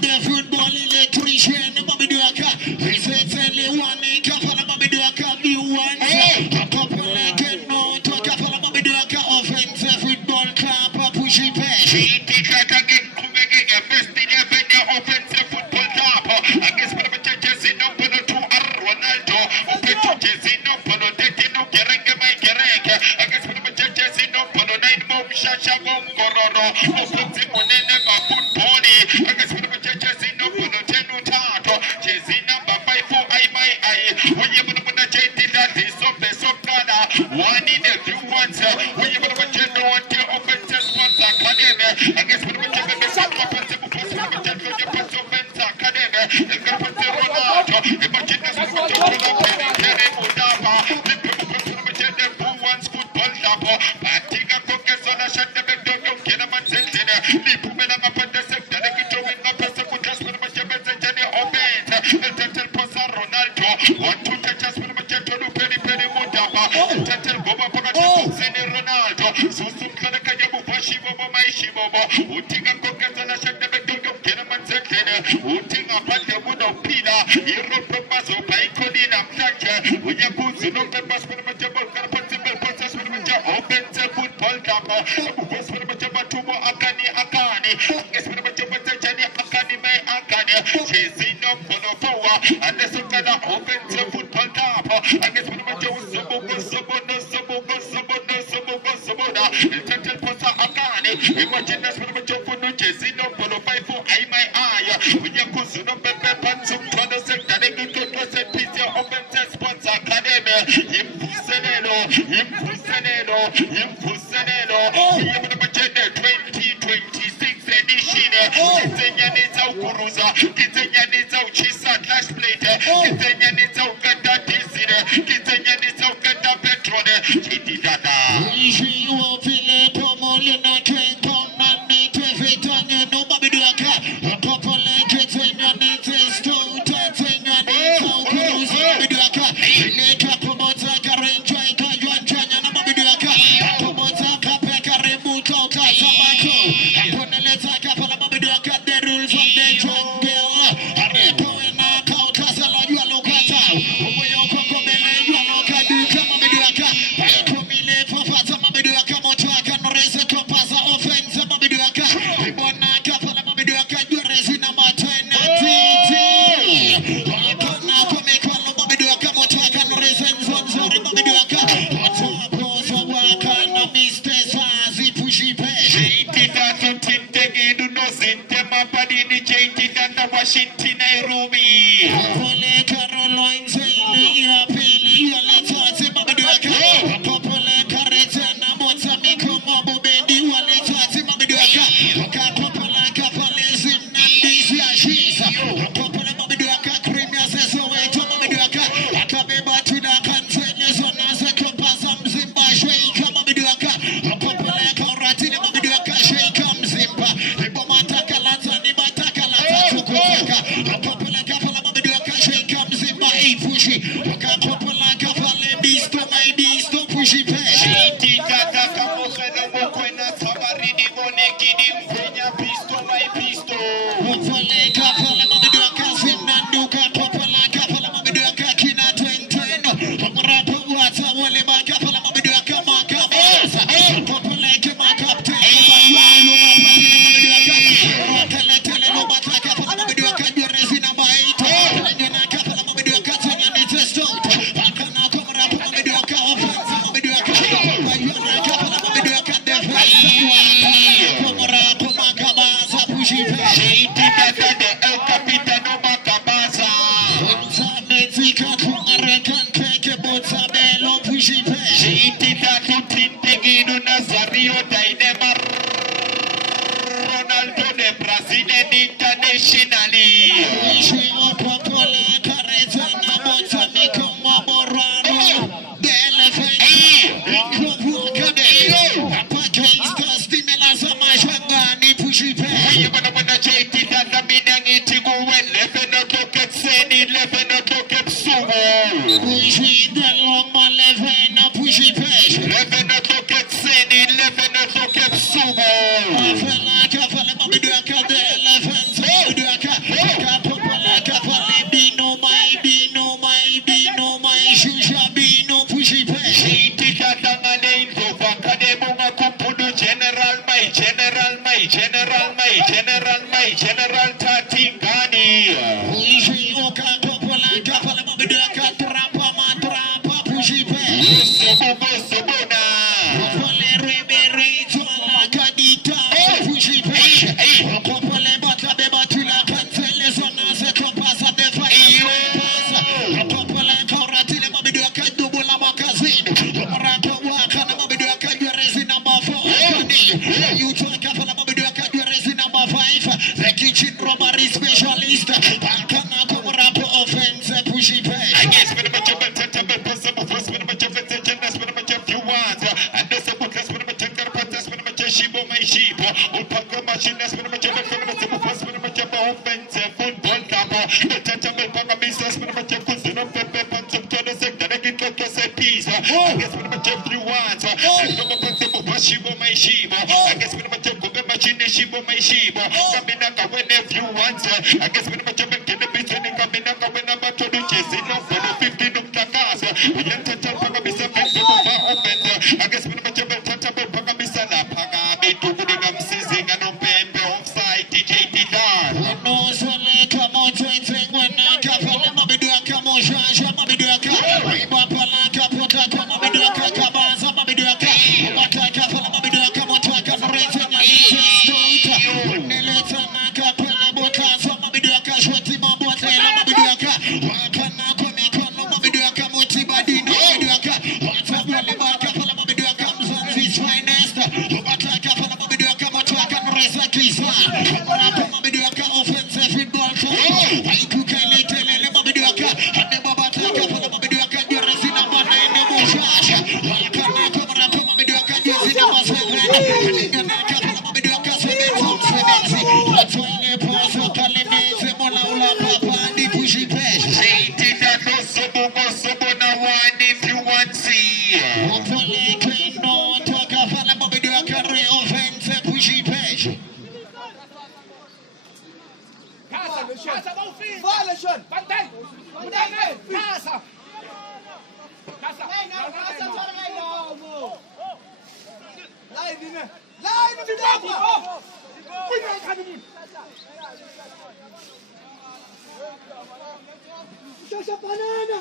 the football electrician, Bobby Duaka. He's certainly one for Bobby Duaka view one. A couple like a no to a for Bobby Duaka offensive football club, pushy pass. He did like again, a best in the offensive football club. I guess for the judges in number 2 are Ronaldo, open to Jezino, Polo Tetino, Gerenge, my Gerenge. I guess for the judges in number 9, Mom Shasha, Mom Gororo, open to Monene, Babun Pony. I guess for the judges in number 10, Utato, Jezina, Babai for I, my eye. When you put on the JT, that is of the Sopana, one in a few ones. When you put on the general offensive sponsor, Academy. I guess for the judges, offensive offensive Academy. The government Ronaldo, imagine us to Terry Udapa, the people who wants football labo, Antigua Coquesona, Shantabek, Kinaman Sentina, the Pumena Mapanda, the Throwing up as a good for the Major Obey, the Tatel Posa Ronaldo, one to touch us for the Major Penny Mudapa, the Tatel Boba Pagato, Zene Ronaldo, Susum Kanakayabu, Shibobo, my Shibobo, Utiga Coquesona, Shantabek, Kinaman Sentina, Utinga Panda Mudo Pina, Europe Paso, Paikodina, Flancher, Uyakuzu, no members for the Major process for the Major offensive football club, was for the Major Tumo Akani Akani, is for the Major Jani Akani May Akani, Chesino Bonopoa, and the Sukana offensive football club, and is for the Major Soboda, the Tatel Posa Akani, imagine us for the Major Funu, Chesino Bonofai, I my eye, Uyakuzu, no member Pansum, Tradosek, and a good pizza offensive sports academy, Impuseneno, we have the agenda 2026 edition. Kitzenyanitsa Ukuruza, Kitzenyanitsa Uchisa Clash Plate, Kitzenyanitsa Uganda Disney, Kitzenyanitsa Uganda Petrone, Kitidada. Usually you will feel it, Pomolina, Kenton, and Nitefitanya, no Bobby Duaka. A couple like it's in your native stone, that's in your native Ukuruza, Bobby Duaka. Later, Pomota, Karenja, Kajuanchanya, no Bobby Duaka. Pomota, Kapeka, Remuto, Kasamato. Poneleta, Kapala, Bobby Duaka, the rules of the jungle. Arepo, and Nakao, Kasala, you are Lokata. Umayoko, Komele, you are Lokadu, Bobby Duaka. Komile, Fafata, Bobby Duaka, Motuaka, Noresa, Kopasa, offense, Bobby Duaka. Ibona, Kapala, Bobby Duaka, you are Resina, Matana, TT. Kona, Komekalo, Bobby Duaka, Motuaka, Noresa, Sorry, Bobby Duaka. Motuaka, Waka, no Mr. Sazi, Pushy Pay. Washington, Nairobi. Popole Caroline Zayli, Pili, Aleta, Bobby Duaka. Popole Caretana, Mozambique, Mabo Bendi, Waleta, Bobby Duaka. Popole Capales, Nandis, Yashis. Popole Bobby Duaka, Crimea says away to Bobby Duaka. Akabeba to the containers on Azaka Pasam Zimba, Shake, Bobby Duaka. Popole Coratina, Bobby Duaka, Shake, Zimba. Ibomata Kalata, Nibata Kalata, Chukwaka. Popole Kapala, Bobby Duaka, Shake, Zimba, Pushy. Popole Kapale, Bisto, my Bisto, Pushy Pay. Popole Kapala, Bobby Duaka, Zinanduka, Popole Kapala, Bobby Duaka, Kina 2010. Rapo Wata, Walema Kapala, Bobby Duaka, Makabasa. Popole Kima Captain. Ronaldo de Brazil internationally. Walter Tingani. Uishi ukakopola kapala mabidoka trapa matrapa pujipe. Sobona. Kopole rebere twala kadita pujipe. Kopole bata beba tula kansele zona se topasa defa. Kopole kauratile mabidoka dubula makazini. Marako waka na mabidoka jwerezi number 4. You talk about mabidoka jwerezi number 5. The kitchen robbery specialist. Bakana kumrapo offense pujipe. I guess when I'm a job and tentacle possible first when I'm a job and that's when I'm a job you want. And this is what that's when I'm a check out that's when I'm a shibo my sheep. Upaka machine that's when I'm a job and first when I'm a job offense football cap. The tentacle paka business when I'm a job cousin of pepe punch up to the sector I get like a set piece. I guess when I'm a job you want. And from a possible shibo my sheep. I guess when I'm a job go machine shibo my sheep. Come in and whenever you want. I guess when I'm a job and get the bitch when it come in and when I'm a to do chasing up for the 15 of the cars. We have to tell Pagabisa open. I guess when I'm a job and touchable Pagabisa Pagabi to the gum seizing and open offside DJ Tigar. No sole come on twenty when I kapala mabidoka moja mabidoka. Riba pala kapota kama mabidoka kabaza mabidoka. Mata kapala mabidoka motaka mrete na stota. Neleta na kapala botaza mabidoka shoti mabote la mabidoka. Wakana kwa mikono mabidoka motibadi na mabidoka. Watabwale bakapala mabidoka Mzanzi's finest. Mata kapala mabidoka motaka mreza kisa. Mata mabidoka offensive football show. Haikuka letelele mabidoka. Hane babata kapala mabidoka jerezi namba 9 moja. Wakana kwa mrapa mabidoka jerezi namba 7. Halingana kapala mabidoka 7 Watoine pozo kalimeze mola ula papa di pujipesh. Sobona one if you want see. Wapole keno toka pala mabidoka re offense pujipesh. Fala, Sean! Pantay! Pantay! Casa! Casa! Live din eh! Live din ako! Pinay ka naman! Ito sa panana!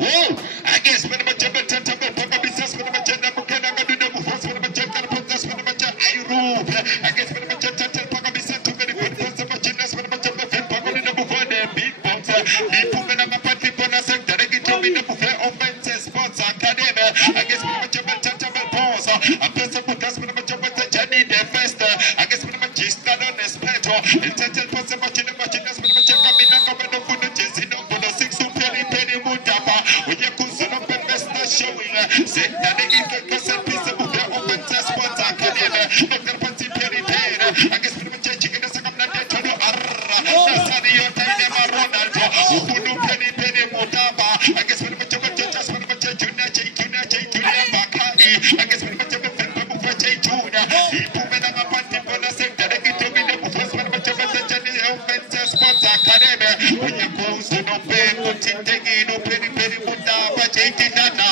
I guess when I'm a jump and tentacle, Papa business when I'm a jump, can I do the first when I'm a jump and put this when I'm a jump, I rope. I guess when I'm a jump, Papa business too many good first of a gymnast when I'm a jump and Papa in the before the big box. They put me on my party for a sector, they get to me the buffet offense sports academy. I guess when I'm a jump and tentacle pause, I'm just a put us when I'm a jump and Johnny the first. I guess when I'm a gist on the spectrum, and tentacle for some machine when I'm a jump coming up and the food chasing up for the 6 to penny mutapa. When you could set up and best not showing, say that they give a piece of the open test sports academy. Dr. Patsy Perry Perry, I guess when we're changing in the second night, to the Sunny or Tiny Ronaldo, who do penny mutapa. I guess when we're just when we're Junior Bakani, I guess when we're Junior, he put me on a party for the sector, they get to me the first when we're Johnny open test sports academy. When you go to the pen, taking no penny mutapa, changing that now.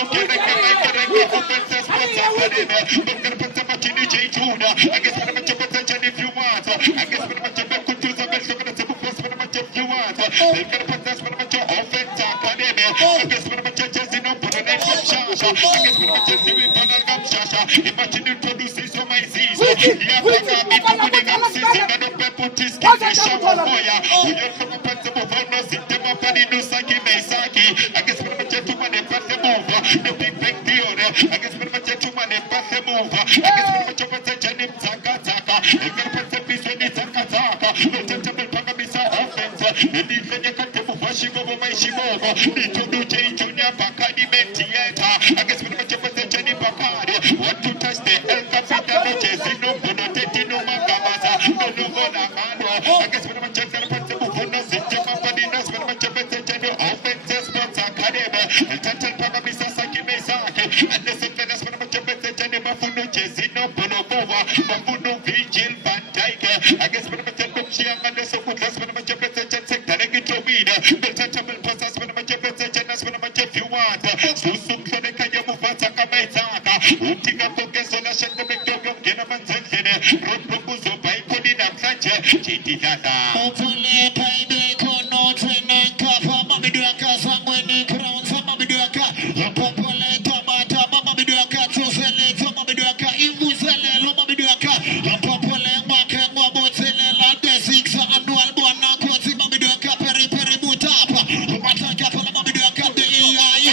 no gerenge mai gerenge offense sports academy. Don't get put much in DJ Juda. I guess when I'm a if you want. I guess when I'm a champion could use a best look at the post when I'm a if you want. They get put this when I'm a offense academy. I guess when I'm a judges in open and I'm Shasha. I guess when I'm a judges in Panagam Shasha. Imagine you produce this on my season. Yeah, but I'm in the Panagam season and the Peputis can be shower fire. We are from a principle for no system of any no Saki Mesaki. I guess when I'm a gentleman, they pass the move. The big bang deal. I guess when I'm a gentleman, they pass the move. I guess when I'm a gentleman, Taka Taka. If you're a person, please when it's Taka Taka. No gentleman, Pagamisa offense. The defense, you can't move. Shigobo, my Shigobo. Need to do J Junior Bakadi Mentiata. I guess when I'm a gentleman, Jenny Bakadi. Want to touch the El Capitano, Jesino, Bonotetino, Magamasa. No, no, I guess when I'm a gentleman, Bufono, Sintema Padinas, when I'm a gentleman, offense sports academy. El Tantal Pagamisa Saki Mesaki. And the second is when I'm a gentleman, Mafuno, Jesino, Bonobova, Mafuno, Vigil, Van Dyke. I guess when I'm a gentleman, she and the Sokutas, when I'm a gentleman, Sector, to me. The gentleman possess when I'm a gentleman, when I'm a if you want. So soon, the Kayamu Vataka Maitaka. Utica Pokesola, Shan the Mcdogam, Genaman Zensene, Robuzo, Baikodina, Sacha, Chitata. Hopefully, Payday, Kono, Training, Kafa, Mamiduaka, Samwini, Crown, Samabiduaka, Popole, Tomata, Mamiduaka, Tosele, Tomabiduaka, Imuzele, Lomabiduaka, Popole, Maka, Mabotele, Lade, Six, and Walbona, Koti, Mamiduaka, Peri, Peri, Mutapa, Mataka, Mamiduaka, the AI,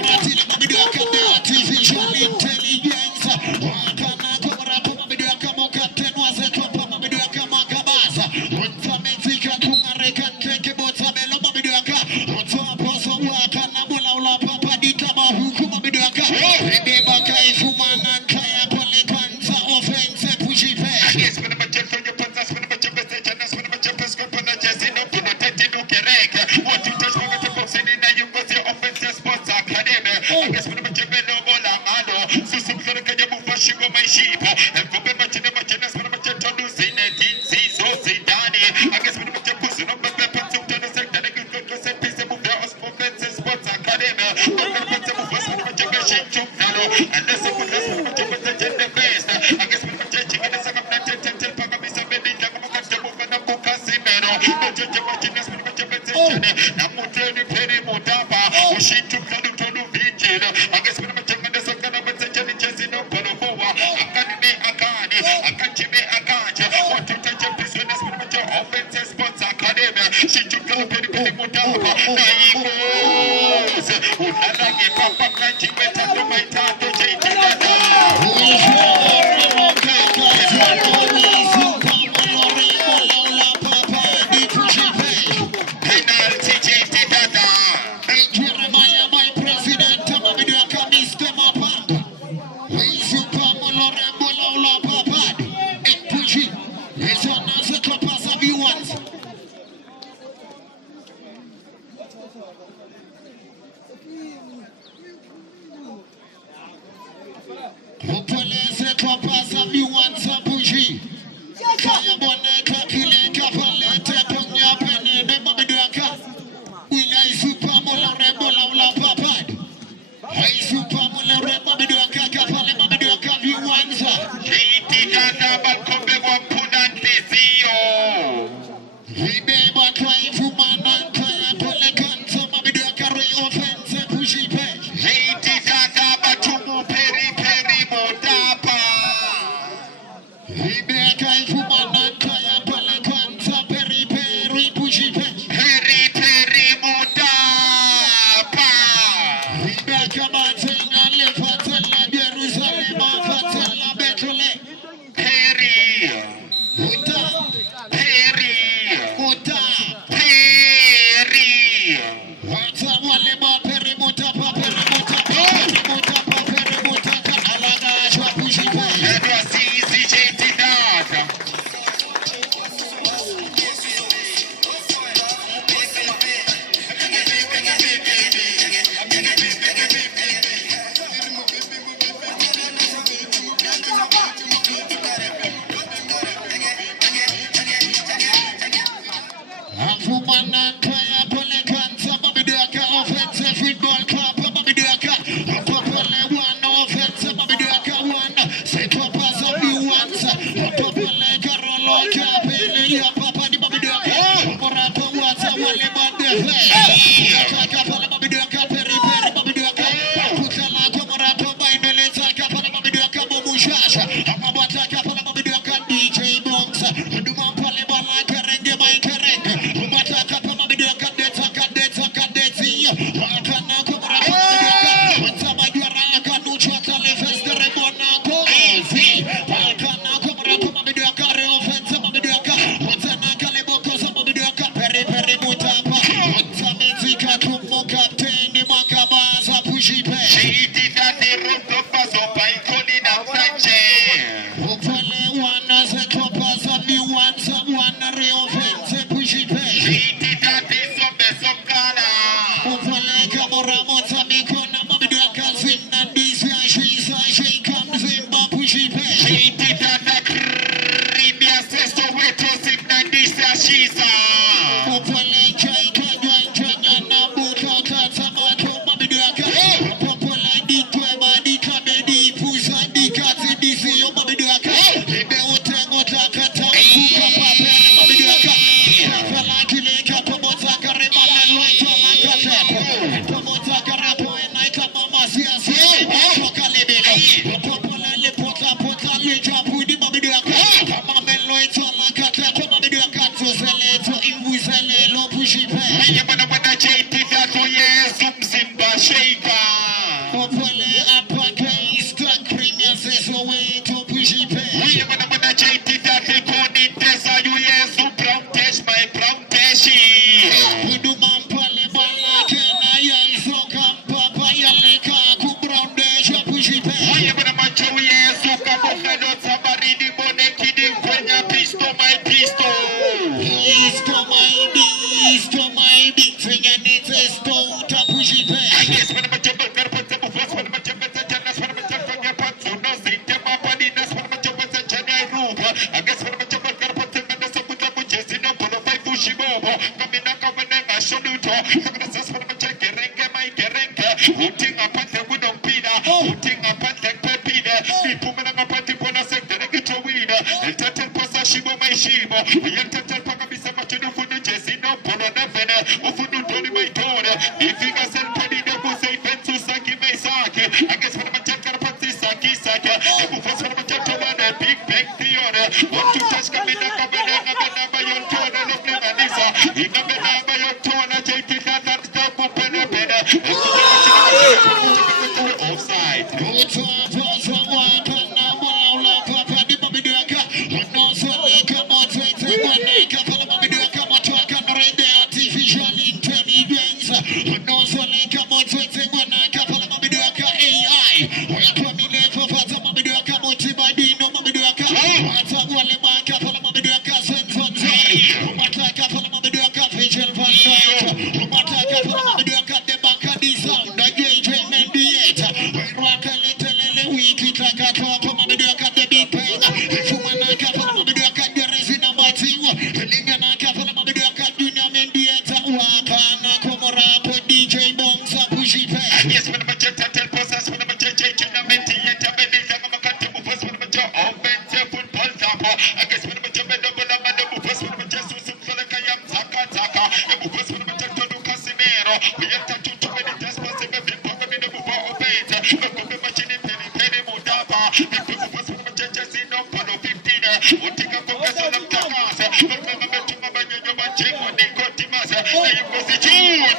Mamiduaka, the artificial intelligence, Wakana, Kora, Mamiduaka, Mokapten, was a Topa, Mamiduaka, Makabaza, Untamika, Kumareka, Tekebota, Belo, Mamiduaka, Otoposo, Wakana, Bula, Papa, Ditama, Hukumabiduaka, Rebecca, Fumana, Kaya, Polikanza, offense, pushy face. Yes, when I'm a gentleman, you put us when I'm a gentleman, when I'm a gentleman, just in up to the Tetino Kerek. What you touch me with the box in there, you got your offensive sports academy. I guess when I'm a gentleman, no more Lamado. So some sort of Kayamu Fashigo, my sheep. And go back much in the machines when I'm a gentleman, so Zidani. I guess when I'm a gentleman, no more weapons to the sector, they can go to set piece of the offensive sports academy. I'm going to put some of us when I'm a gentleman, and this is what I'm a gentleman, the best. I guess when I'm a gentleman, the second tell Pagamisa, maybe the Casimero, the gentleman, when I'm a gentleman, Namutani, Penny Mutapa, she took the Vigil. I guess when I'm a gentleman, the second of the Jesino, Panova, Akane, Akachime, Akaja, what to touch a business when I'm a offensive sports academy. She took the Penny Mutapa, Naivos, Unalagi, Papa, Kanchimeta, to my tato, Komora Monza Mikona Mabiduaka Zimna Disa She comes in Bapushipe. She did that Crimea says to wait to Zimna Disa Shiza. Popole Chai Kajwan Chanya Nabuka Katamato Mabiduaka. Popole Dikweba Dikamedi Pusa Dikati Disi Mabiduaka. Ibe Otengo Takata Kuka Papa Mabiduaka. Papa Kileka Pomotaka Remana Loita Makata. Pomotaka Rapo and Naika Mama Siasi. Toka Lebega. Popole Lepota Pota Leja Pudi Mabiduaka. Mama Loita Makata Mabiduaka. Zeleto Invuzele Lopushipe. Yamana JT that for years Zimba Shaker. Popole Apaka Eastern Premier says away to Pushipe. Yamana JT that they call it Tessa US Brown Tesh my Brown Teshi. Uduman Pale Balakena Yaisokam Papa Yaleka Kubrown Desha Pushipe. Yamana Joey Suka Bofelo Sabarini Monekidi Kwenya Pisto my Pisto. East to my big thing and it's a stone to Pushipe. I guess when I'm a jumper, first when I'm a jumper, that's when I'm a jumper, your pants, you know, see them up on it, that's when I'm a jumper, I guess when I'm a jumper, and that's a good job, just in a pull of 5 Fushibo, coming up on a Shonuto, I'm just when I'm a check, my Gerenka, putting up at the widow Peter, putting up at the Pepina, people on a party for a sector, they get a winner, and Tatel Posashibo, my Shibo, we have Tatel Pagabisa much to do for the Jessino, Polonavena, Ufudu Tony, my daughter, if you guys send Penny, they will say Fensu Saki, my Saki, I guess when I'm a checker, Patti Saki, Saka, they will first when I'm a checker, a big bank theater, want to touch Kamina, by your tone, and look at Manisa, in the Bena by your tone, I take it out and stop open a better, offside. DJ Bongs up Pushipe. Yes, when I'm a jet, tell process, when I'm a jet, I'm a ment, I'm a country, first when I'm a jet, offensive football tap. I guess when I'm a jet, double, first when I'm a jet, so Kayam Taka, and first when I'm a jet, to Casimiro, we have to many tests, passing a bit, probably the move of paint, but the machine in Penny Mudapa, the first when I'm a jet, just in up for 15, what take up the rest of the Takas, but remember to my Jim, when they got him as a junior.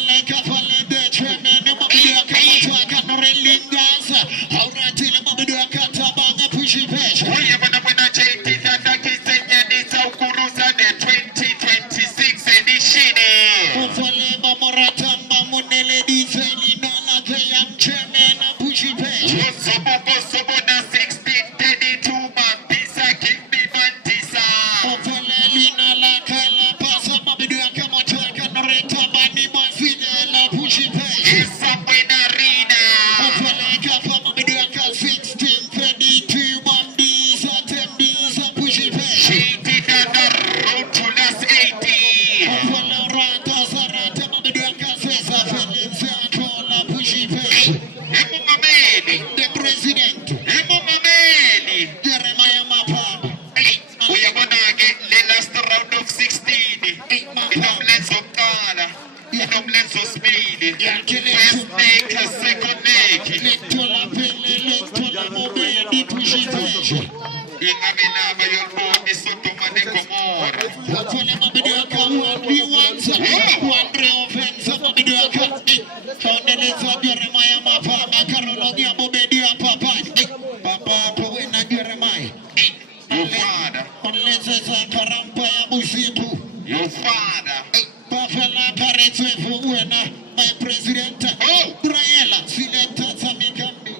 Upeleka pale Dechemene mabiduaka matwaka norelingaza. Auratile mabiduaka tabanga pushi pesha. Oye bwana bwana JT Tata Kisenya Nita Ukuruza de 2026 edishini. Ufale mamoratamba munele dizeli nala kayam chemena pushi pesha. Osobo na 1632 Mambisa give me Mantisa. Ufale lina la kala pasa mabiduaka matwaka noretamba ni mafine la pushi pesha. Isabwena Rina. Ufale kapa mabiduaka 1632 Mambisa tembisa pushi pesha. JT Tata road to last 80. Ufale rata sarata mabiduaka sesa felinza tola pushi pesha. Emu Mameli. The president Emu Mameli. Jeremiah Mapaba. Oye bwana the last round of 16. Inomlenzo Kala. Inomlenzo Speed. First neck, second neck. Letola pele letola mobile pushi pesha. Ingaminaba yolboni sotomane komora. Ufale mabiduaka wandi wanza. Wandre offense mabiduaka. Kaundeleza Jeremiah Mapaba karologia bobedia papa. Papa hapo wena Jeremiah. Your father. Onleza karampa ya busiku. Your father. Bafela parezefu wena my president. Oh! Braela silenta samikambi.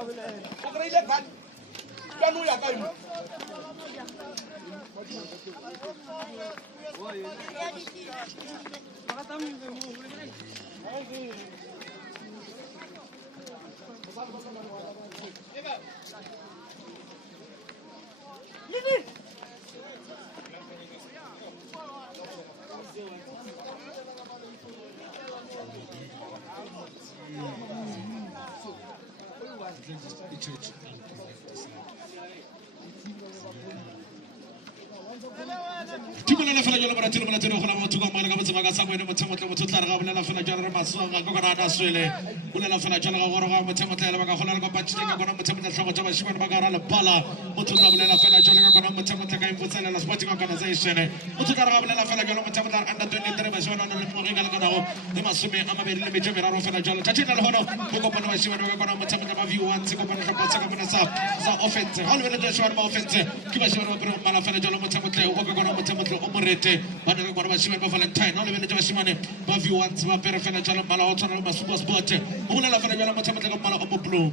O kreile gan. Ka no ya ka imo. Timela fela jalo bara timela tiro khona motho ka mala ka motse ka sa moene motho motho tla ga bolela fela jalo re maswa ga go kana na swele bolela fela jalo ga gore ga motho motho le ba ka gona ka patsi ka gona motho motho tlhogo tsa ba shimana ba ka ra le bala motho tla bolela fela jalo ka gona motho motho ka impotsela la sport organization motho ka ga bolela fela jalo motho motho anda 23 ba shona le mo ga ka go le masome a mabedi le metso meraro fela jalo tla tshela le hono go kopana ba shimana ba ka gona motho motho ba view one se kopana ka patsa ka bona sa offense ha le le shona ba offense ke ba shona ba pero mala fela jalo motho motho o ka gona motho motho o morete ba ne go ba shimana ba Valentine no le bele ba shimane ba view one ba pere fela jalo mala o tsana ba super sport o bolela fela jalo motho motho ka mala o mo blue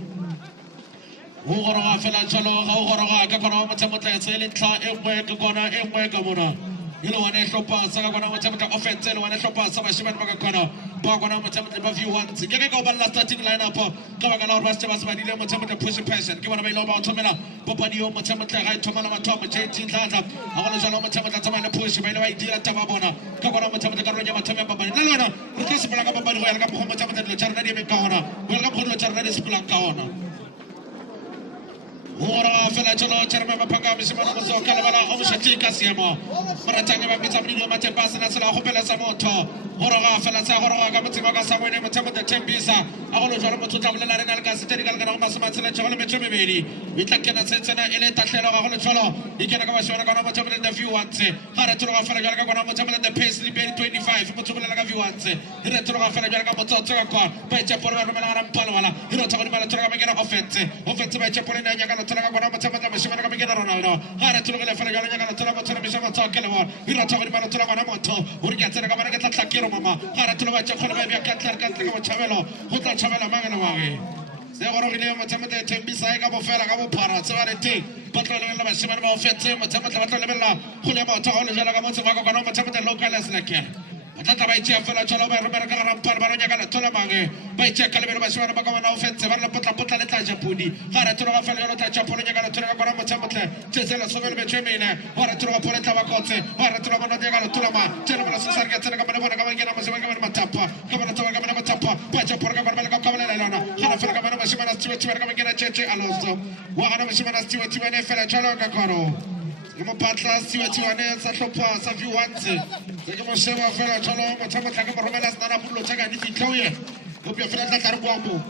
o goroga fela jalo ga o goroga ka gona motho motho ya tsele tla e ngwe ke gona e ngwe ka mona ile wane hlopa sa ka gona motho motho offense ile wane hlopa sa ba shimane ba ka gona ba gona motho motho ba view one ke ke ka ba la starting line up ka ba ka la ba se ba se ba dile motho motho push passion ke bona ba ile ba o thomela popadi yo motho motho ga e thomela mathomo je tintlatla a gona jalo motho motho tsama le push ba ile ba idira taba bona ka gona motho motho ka ronya mathomo ba bana le wena re tla se bola ka popadi go ya ka motho motho le charna di me ka gona go ka motho le charna di se bola ka gona ora fela jalo charma ba panga mi simana mo so kala bala o shati ka siamo maratanga ba bitsa mdilo mate pasa na sala go pela sa motho ora fela sa ora ka motse ba ka sa moene motho motho tembisa a go lo jalo motho tla bolela rena le ka setedi ka go ba se matsela tsholo metso mebedi e tla kena tsena ele tatlhelo ga go le tsholo e kena ka ba shona ka motho motho the view once ga re tlo ga fela jalo ka gona motho motho the pace liberi 25 motho bolela ka view once re tlo ga fela jalo ka motho tsoga kwa ba tsa por ba romela ga mpalo wala re tsa go di bala tsoga ka mekena offense ba tsa por ne nya ka tsoga ka gona motho motho ba shimana ka mekena Ronaldo ga re tlo ga fela jalo nya ka tsoga motho ba shimana tsoga le bona re tsa go di bala tsoga gona motho o re ka tsena ka bana ka tla tlakero mama ga re tlo ba tsa khona ba bya ka tla ka mo chabelo go tla chabela mangana wa ge se gore re le motho motho tembisa e ka bo fela ka bo phara se ba re teng ba tla le ba shimana ba offense motho motho ba tla le bella go le motho go le jala ka motho ba ka gona motho motho local as la ke tla ba itse fela tsholo ba re ka ra mpara ba nya ka tlola mange ba itse ka le ba shwana ba ka bona offense ba le potla le tla japudi ga re tloga fela yo tla chapolo nya ka tlola ka gona motho motho tsela so be tshemene ba re tloga pole tla ba kotse ba re tloga bona nya ka tlola ma tsela ba se sarga tsela ka bona ka ba ngena mo se ba ka matapa ka bona tloga ka bona matapa ba chapolo ka bona ka ba le lona ga re fela ka bona ba shimana tsiwe ka ba ngena cheche aloso wa ga ba shimana tsiwe ne fela tsholo ka koro mo patla siwa ne sa hlopha sa view once ke mo sheba fela tsholo motho motho ka romela sana bullo tsaka di fitloye o pya fela tla re boamo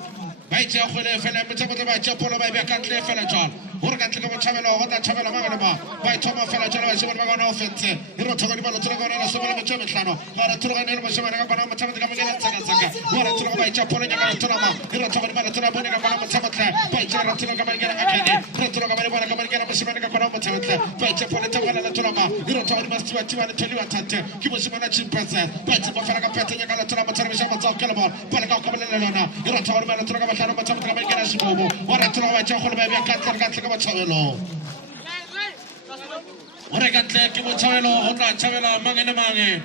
ba itse go le fela motho motho ba tshapolo ba be ka tle fela tsholo o re ka tle ka mo tshabela go ta tshabela mangana ba ithoma fela tsholo ba sheba ba gona offense e ro tsaka di balo tsaka gona so ba le tsome tlhano ga re tloga ne mo sheba ka gona motho motho ka mo ngena tsaka wa re tloga ba tshapolo nya ka tlola ma e ro tsaka di balo tsaka bone ka gona motho motho ba itse ra tloga ka ba ngena akene re tloga ba le bona ka ba ngena mo sheba ka gona motho motho ba itse pole tsaka la tlola ma e ro tsaka di balo tsaka ne tliwa thate ke mo sheba na chimpasa ba itse ba fela ka pete nya ka tlola motho re sheba tsaka la ba ba le ka ka le lona e ro tsaka di balo tsaka ba tlhano motho motho ka ba ngena shibobo wa re tloga ba tshego le ba be ka tle ka ba tshabelo ore ka tle ke botshabelo go tla tshabela mangene mange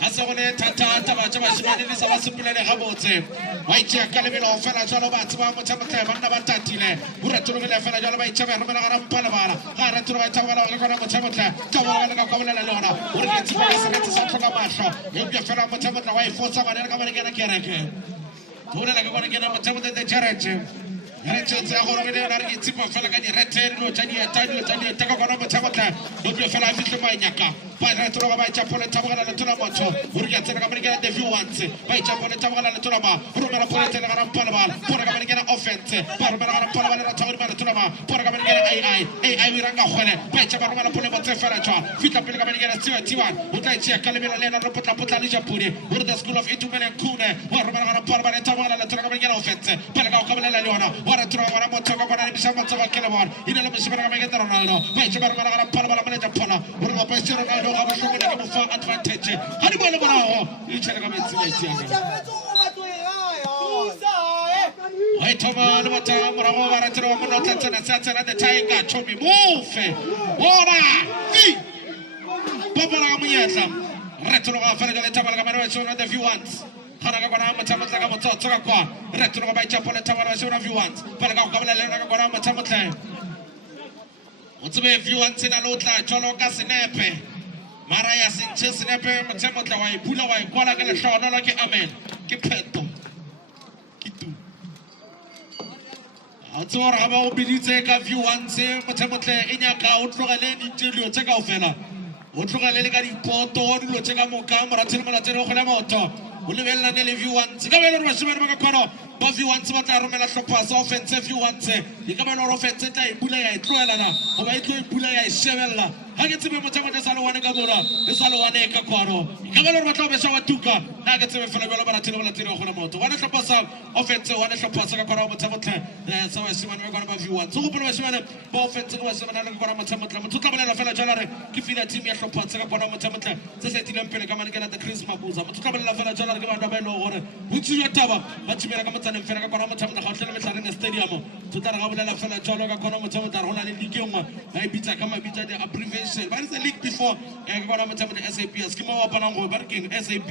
a se gone thata ba tsa ba shimane le sa ba sepolele ga botse wa itse ka lebelo fela jalo ba tsaba motho motho banna ba tatile o re tloga fela jalo ba itse ba romela ga rampala bala ga re tloga tsaba ga gona motho motho tsaba ga ka bolela le ona o re ke tsaba se ke sa tlhoka mahlo e bya fela motho motho wa ifosa ba ka ba ke kereke tore la ka bona ke na motho motho de church re tshetse go re le re tsipa fela ka di reteri lo tsa di ta ka gona motho motho o bya fela a fihle ba nyaka ba re tloga ba itse pole taba ga le tlola motho o re ke tsena ka ke the view once ba itse pole taba ga le tlola ba ro mera pole tela ga rampala ba pore ka ke na offense ba ro mera ga rampala ba le tloga ba le tlola ba pore ka ke ai wi ranga khwele ba itse ba ro mera pole motho fela tswa fitla pele ka ke na tsiwa o tla itse ka le mela le na ro potla le japudi o re the school of itumene kune wa ro mera ga rampala ba le taba ga le tloga ke na offense pele ka le leona wa re tloga ba motho ka bona le bisa motho ba kele bona ina le mosibana ka ke Ronaldo ba itse ba ro mera ga rampala ba le japona o re ba pa tsero ka ga ba shoko le mo fa advantage ha di bona bona go e tshela ka metsi ya itse Wait a man, what time? Ramova to Monotana, Satan, the Tiger, Chomi, move. Water. Bobala Miatam. Retro of the Tamaramaration of the few ones. Hanagama Tamataka Tokaka. Retro by Chapel Tamaramaration of you once. Panagama Tamatay. What's the few ones in a lot like Cholo Casinepe? Maraya Sinchesinepe, Matamata, Pulawai, Guadagala Shaw, like Amen. Kipeto. Atsora aba obiditse ka view once motemotle inyaka o tlogele ditilo tse ka ofela o tlogele ka dipoto o dilo tse ka moka moratsele molatele go le moto o lebella ne le view once ka bele re ba shebana ba ka khono ba view once ba tla romela hlopha sa offensive view once e ka bele re offensive tla e bula ya e tloela na go ba e tlo e bula ya e shebella ha ke tsebe motemotle sa le wane ka bona e sa le wane ka khono ka bele re ba tla be sa wa tuka na ke tsebe fela bele ba ratile molatele go le moto wane hlopha sa offensive wane hlopha sa ka khono motemotle sa wa shebana ba ba view once go bele ba shebana ba offensive wa shebana le go motemotle motho tla bolela fela jala re ke fila team ya hlopha sa ka khono motemotle se se tileng pele ka manekela the Chris Mabuza motho tla bolela fela jala ke ba ba ile gore botsi ya taba ba tshimela ka motsaneng fela ka khono motemotle ga o tlhela metlareng stadium tota re ga bolela fela jalo ka khono motemotle re hona le league engwe ba e bitsa ka mabitsa the abbreviation ba itse league before ka khono motemotle SAPS ke mo wa palang go ba re keng SAP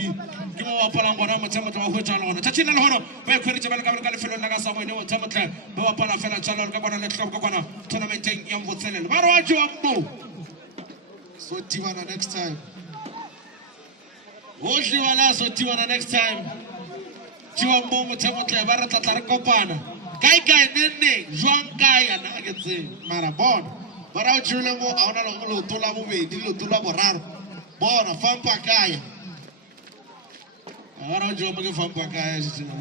ke mo wa palang gona motemotle wa go tsala gona tshile le hono ba khwetse ba le ka lefelo la ka sa moene motemotle ba wa pala fela jalo ka bona le tlhopo ka bona tournamenteng ya mvotselelo ba re wa tjwa mo so tiwana next time o tliwana so tiwana next time tjwa mo motemotle ba re tla re kopana kai nenne jwang kai ana ke tse mara bona ba ra o tshule mo a ona lo tola bobedi lo tola boraro bona fampa kaya ara jo mo ke fampa kaya se tsena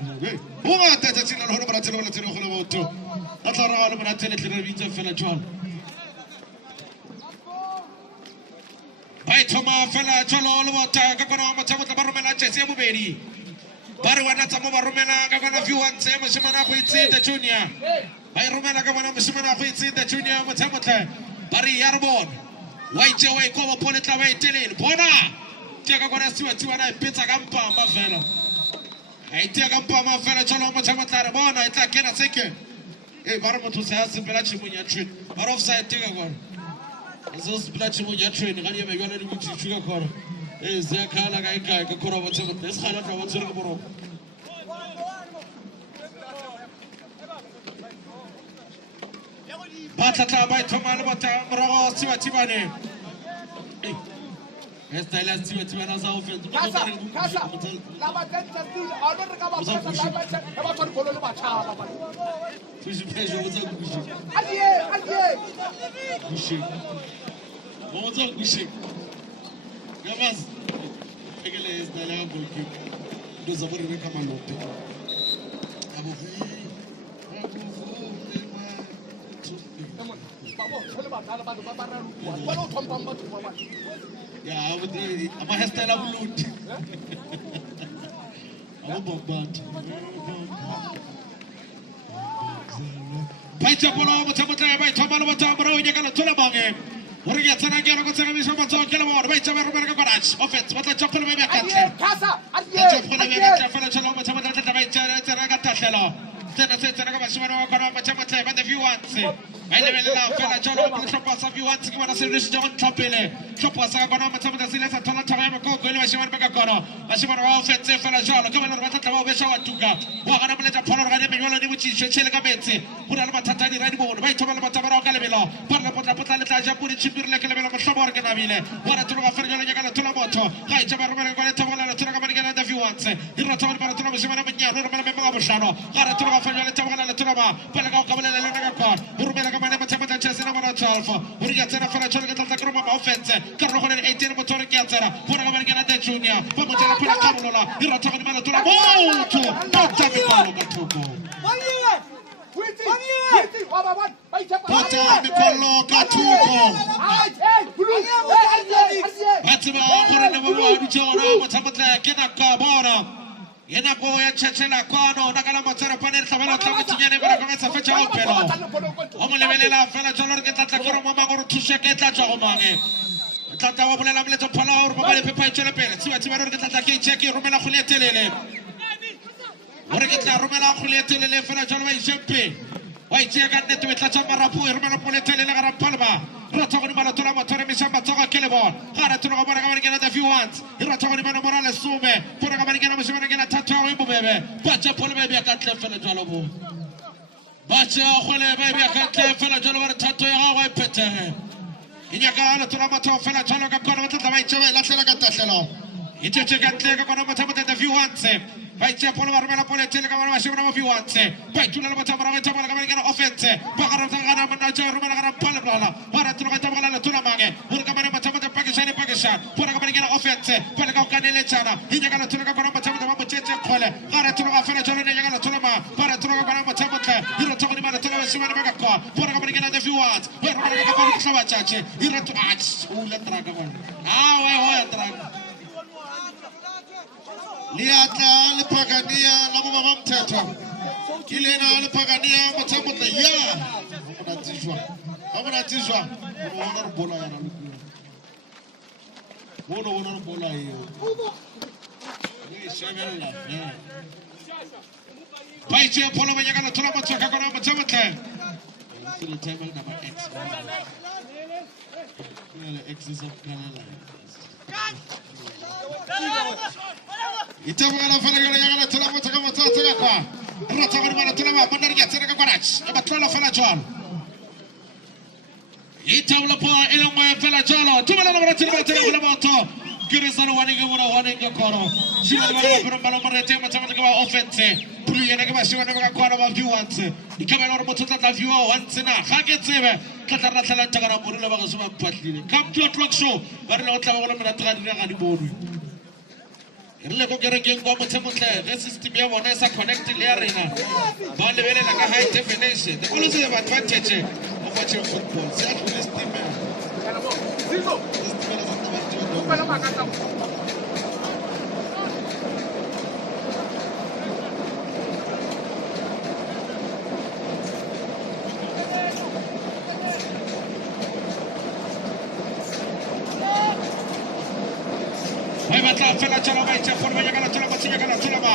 bo ga tata tsena le hore ba tsena le tsena go le motho a tla ra le ba tsena le bitse fela jwang bai thoma fela jalo le bota ka kona mo tsamo ba romela tshetse ya bobedi ba re wana tsamo ba romela ka kona view one tsemo shimana go itse the junior ba romela ka bona moshimana go itse the junior mo tsamo tla ba re ya re bona wa itse wa ikoba pole tla ba itelele bona tia ka kona siwa na ipetsa ka mpamba fela ai tia ka mpamba fela jalo mo tsamo tla re bona itla kena seke ba re motho sa se pela chimunya train ba re offside ka kona eso se pela chimunya train ga di me yona di botsi ka kona zia khala ka ikae ka khora botse botse se khala tla botse ke boro ba tla ba thoma le bota morogo siwa tibane esta la siwa tibana za offense Kasa la ba tenta tula a lo re ka ba kasa la ba tenta ba tsone kolo le ba tshaba ba tshi phejo botse kushi aliye kushi botse kushi Gabas, egele esta la golki. Do zabori re kama lote. Abo ya abudi ama hestela bulut. Abo bombat. Paita polo mutsamutla bai thomalo batambro nyakala tola bange. Uriya tsana kero ko tsaka misho matso kelo mo bai tsaba romela ka garage offense batla chapelo ba katla Kasa chapelo ba katla fela chalo mo tsama tla bai tsara ka tatlelo tsena ka bashimana wa kona matama tla ba the view once ba le bela fela chalo mo tsapa sa view once ke bona se le shijong tlhopele tsapa sa kona matama tla sile sa thola thaba ya go le bashimana ba ka kona bashimana wa offense fela jalo ke bona ba tla ba be sha wa tuka wa kana mo le tsa pholo ga ne menyolo di botsi tshele ka betse go na le mathata di radi bona ba ithoma le matabara ka lebelo parla potla le tla ja puri chipirle ke lebelo mo hlobor ke nabile wala tlo ga ferjolo nya kana tla motho ga itse ba romela ka le thabala le tla ka manigela the view once di rata ba tla bashimana manyano romela me mga boshano ga ra tlo ferjolo le thabala le tla ba pele ka ka bolela le ka kwa romela ka mane matshapa tla chese na mara 12 uri ya tsena fela tsholo ke tla ka roma ba offense ka ro go le 18 mo tsore ke ya tsena bona ka manigela the junior ba mo tsela pele ka rolola di rata ba mala tla motho ba tla ka thoko Pata mikolo katuko. Batsiba gore ne mo wa ditsona mo tsamotla ke na ka bona. Yena go ya tshetsela kwano na kala motsero panel tlhabela tla mo tsinyane ba ka metsa fetsa o pelo. O mo lebelela fela tsolo re ke tla go mo magoro thuse ke tla tswa go mane. Tla wa bolela mletso phala gore ba le pepa e tswele pele. Tsiba re ke tla ke check e romela go le telele. ore ke tla romela go le telele fela jalo ba isempe wa itse ka nnete we tla tsa marapo e romela go le telele ga rapalma ra tsa go ni mala tola motho re mishamba tsoga ke le bona ga ra tloga bona ga ba ngena the few ones ra tsa go ni mano morale sume bona ga ba ngena mo shebana ngena thato go imbo bebe ba tsa pole bebe ka tle fela jalo bo ba tsa go le bebe ka tle fela jalo ba thato ya go ipete inyaka ala tola motho fela jalo ka kona motho ba itse la tlela ka tahlelo itse ka tle ka kona motho the few ones ba itse pole ba romela pole tele ka bona ba shebana mo few ones ba itula le motho ba ga tsa bona ga ba ngena offense ba ga ra ga na tsa romela ga pole bla ba ra tloga tsa bona la tola mange gore ka bona motho ba Pakistan bona ga ba ngena offense pole ka kanele tsana inyaka la tola ka bona motho ba mo tshetse khole ga ra tloga fela jalo ne nyaka la tola ma ba ra tloga bona motho ba tle iro tsogo ni mala tola ba shebana ba ka kwa bona ga ba ngena the few ones ba romela ka bona tla ba tsache iro to o la tra ka bona we tra liatla le pagania la mo ba mthetho ke lena le pagania motsamotle ya bona tsishwa bona re bola yana bona re bola yo e shebella ba itse polo ba nyaka la tola motho ka kona motsamotle ke le table number X le X is of Canada itebogela fela ke le nyaka la tola motho ka motsamotle ka kwa ra tsa go ni mala tola ba bona re ke tsena ka kwarach e ba tlola fela jalo itawla po elongwe fela jalo tumela na ratile ba tele ba to kirisano wani ke mona wani ke koro sima ba ba ba ba rete ma tsama ke ba offense pulu yena ke ba shwa na ka kwana ba viewers ikabela re motho tla viewer once na ga ke tsebe tla tla ratlela ntaka ra morele ba go se ba patlile come to a talk show ba re le go tla ba go mena tega dira ga di bonwe re le go kerekeng kwa motsemotle the system ya bona sa connect le ya rena ba lebelela ka high definition the only thing advantage of watching football se a tlile system Zizo. Upela makata. Vai batla fela jalo ba itse for ba nyaka la tlola ba tsenya ka la tlola ba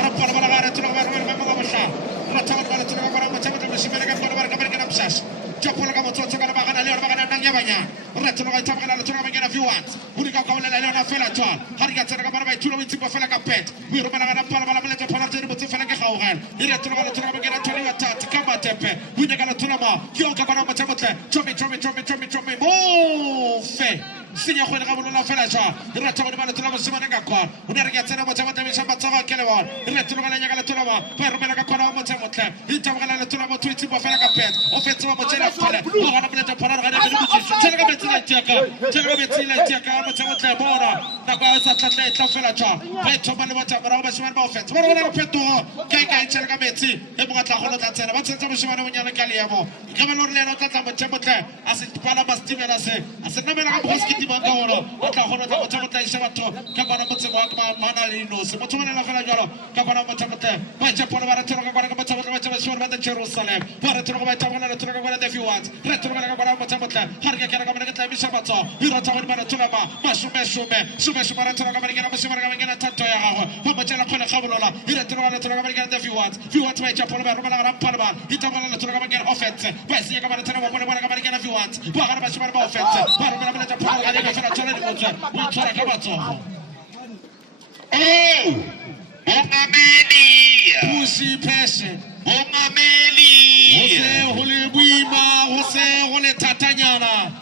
ra pala ba la ra tlola ba re ba mo ba sha ra tlola ba la tlola ba ra mo tsema ba shimela ka bona ba ka ba ka mshash Chopola ka motho tsaka ba kana le ba kana nang ya banya re tlola ga ithabela le tlola ba ngena viewers uri ka kaolela le ona fela tswana ga di ka tsena ka bona ba ithulo ba tsipa fela ka pet we romela ga pala ba la mele tsapala tsene botse fela ke gaogela ire tlola le tlola ba ngena thole wa tata ka matepe we nyaka la tlola ba ke o ka bona mo tsamotle chomi mo fe sinya go le ga bonola fela tswa re tlola ba le tlola ba semana ka kwa o ne re ke tsena mo tsamotle me shamba tsaga ke le bona re tlola le nyaka la tlola ba ba romela ka kwana mo tsamotle ithabela le tlola mo twitsi ba fela ka pet o fetsa mo tsena fela o ga na mele tsapala ga ne ke botse tsena ka betsi la tiaka mo tsamotle bona na kwa sa tlatla e tla fela tswa ba thoma le botsa ba ba shimana ba offense ba bona phetogo ka itshela ka metsi e mo tla go tla tsena ba tsentsa mo shimana mo nyana ka le yabo ke ba lore le no tla mo tsamotle a se pala ba stimela se a se namela ka boskiti ba ka ona o tla go tla mo tsamotle e sheba to ka bona mo tsego ka mana le no se mo tsoma le fela jalo ka bona mo tsamotle ba tsa polo ba re tsena ka bona ka mo tsamotle ba tsa shora ba the Jerusalem ba re tsena ka ba tsa bona le tsena ka bona the few ones re tsena ka bona mo tsamotle ga re ka ka bona ka tla mi sheba to e ra tswa go ba tsena ba shume ra tsena ka bona ka mo sheba ka ngena thato ya gago ba mo tsela khole ga bolola e re tsena ka tsena ka bona ka the few ones ba tsa polo ba romela ga pala ba e tsa bona le tsena ka bona ka offense ba se ka bona tsena ba bona ka bona ka few ones ba ga ba sheba ba offense ba romela ba tsa polo ga ka tsena tsona di motse o tsora ka batsogo Bongameli. pusi passion Bongameli. go le buima go se go le thatanyana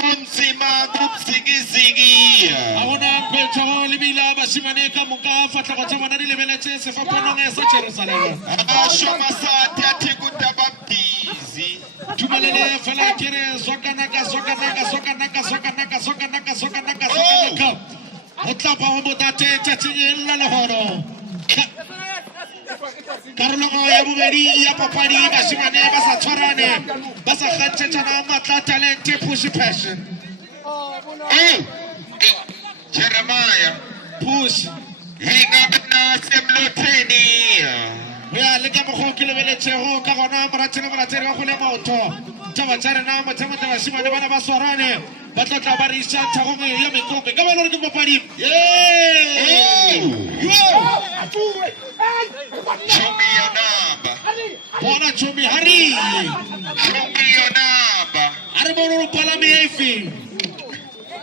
Kunzima bubzigizigi. a gona kwetso go lebila basimane ka moka fatlago tsa bona di lebeletse sefapanong e sa Jerusalem Asho masati ati kutabaptizi. tumelele fela kere zokanaka o tla ba go botate tsatsing la legoro karolo ya bobedi ya papadi basimane ba sa tshwarane ba sa kgatshetsana matla talente push passion Jeremiah. push Hingabna semloteni. ya le ka mo go ke lebeletsego ka gona moratsele ga go le maotho taba tsare na motsamotse basimane bana ba swarane ba tla tla ba re isa thagong ya mekoke ka ba le re ke papadi Show me your number. bona chomi hari Show me your number. are bono palame efi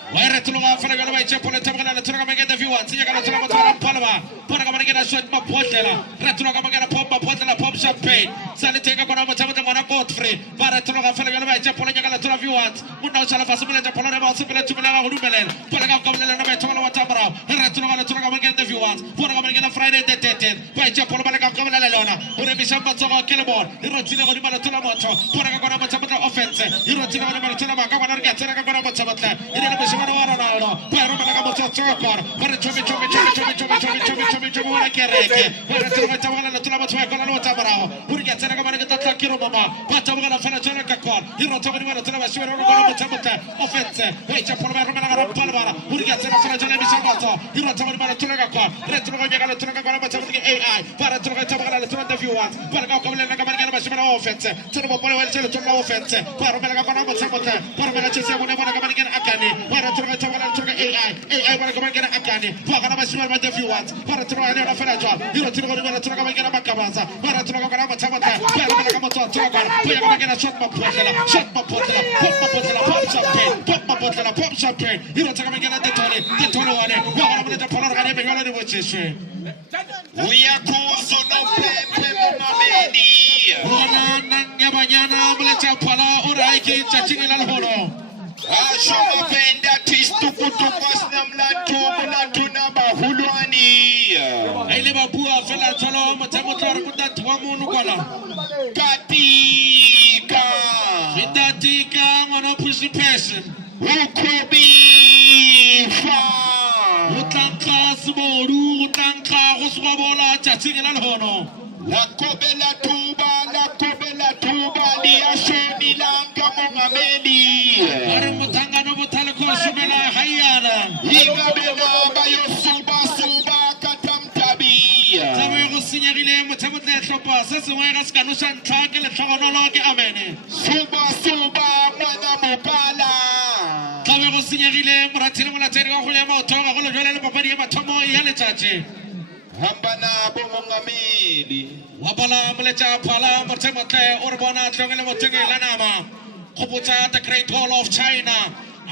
Where to look for a guy chapel and Tamala to get the view and see a Palama, Panama get a shot my potella, Retroga get a pop, a potella, pop champagne, Sanitaka Bonamata Godfrey, Paratroga for a guy chapel and Yagala view once, Mundo Salafasimilia, Polama, Similar to Milano, Rumelen, Polaga Tomala Tamara, Retroga to get the view once, Ponama get a Friday detented, by Chapel Camelona, Urabishamba Kilabon, Hirotina Matulamoto, Ponagamata offense, Hirotina Matulama, gets a Gamata, Ronaldo, Pero Magamoto Chocor, but it's Chubby, where it's who gets a Kiroma, but I'm going to finish a call. You don't talk about the offense, wait up for Palma, who gets a Fanajan, you don't talk about a Tulaka, Retro AI, Paratroga the viewers, Paragamma offense, Turbo offense, Paramagama, Paramagama Akani, AI want to come and get a candy. Pagana Mashima by the few ones. Paratroga and a Fanaja. You don't think we're going to talk about Macamasa. Paratroga Tamata. Paramagamoto Troga. We're going to get a shot my potella. Shot my potella. Pop my potella. Pop champagne. Pop my potella. Pop champagne. You don't talk about the Tony. The Tony one. We're going to get a polar and every one of the witches. We are close to no play, Mamma. Rona Yabanyana, Mulacha Pala, Uraiki, Chaching Alhoro. Ashoma penda tistu kutupas namla tuna bahulwani. Aile babua fela tolo matamotar kuda tuamu nukola. Katika. Vitatika mano pushi person. Ukubi fa. Utanka smoru utanka hoswabola chaching alhono. La kobela tuba di ashoni langa mongameli. Aramutanga no botalako subela hayana. Higa bena bayo suba katamtabi. Tawe signarile mutamotle tropa sasa weras kanushan takele trogonologe amene. Suba mwana mukala. Tawe signarile muratile mulateri wa kule motonga kule jole papari matomo yale chache. Hambana bongameli. Wabala mlecha pala mutamotle urbana trogele motenge lanama. Kuputa the Great Wall of China.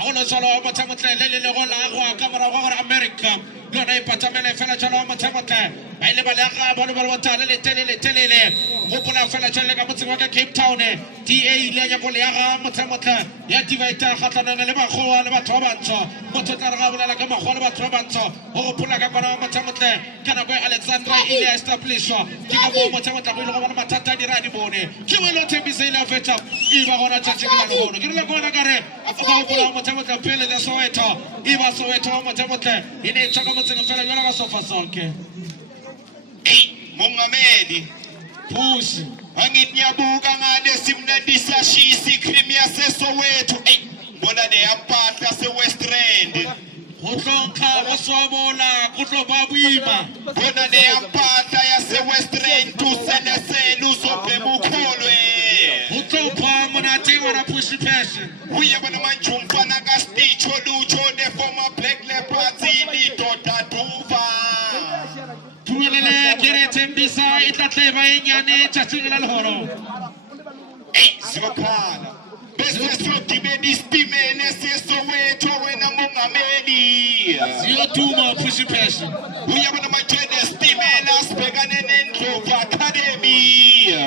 Aula solo mutamotle lele logola agwa kamera wa America. Lona ipatamele fela chalo mutamotle. Baile balaga bolu balwata lele telele. Kupula fela chale kamutsimaka Cape Town. DA ile ya kole ya mutamotle. Ya divaita khatana ngale ba khowa le batho bantsho. Mototla ga bolela ka magwa le batho bantsho. Go pula ka kona mutamotle. Kana go Alexandra ile establish. Ke ka mo mutamotle go ile go bona matata di radi bone. Ke welo tembise ile fetsa. Iba gona tshetse ka le bone. Ke le gona kare. Go pula mutamotle pele le Soweto. Iba Soweto mutamotle. Ine tshaka motsenga fela yona ka sofa sonke. Mongameli. Push. Anginyabuka ngale simnadisa shisi krimia sesoweto. Mbona ne yampatla se West Rand. Utlonka waswabola kutlo babuima. Mbona ne yampatla ya se West Rand tu senesenu sope mukholwe. Utlopa monatenga na push passion. Uye bana manjumpa na gasticho lucho de former Black Leopards ni totatuva. Tumelele kere tembisa itatleva inyane chachingela lhoro. Sibakhala. Bese sotibe distimene sesoweto wena mongameli. Sio tuma push passion. Uye bana majene stimela spegane nendlo academy.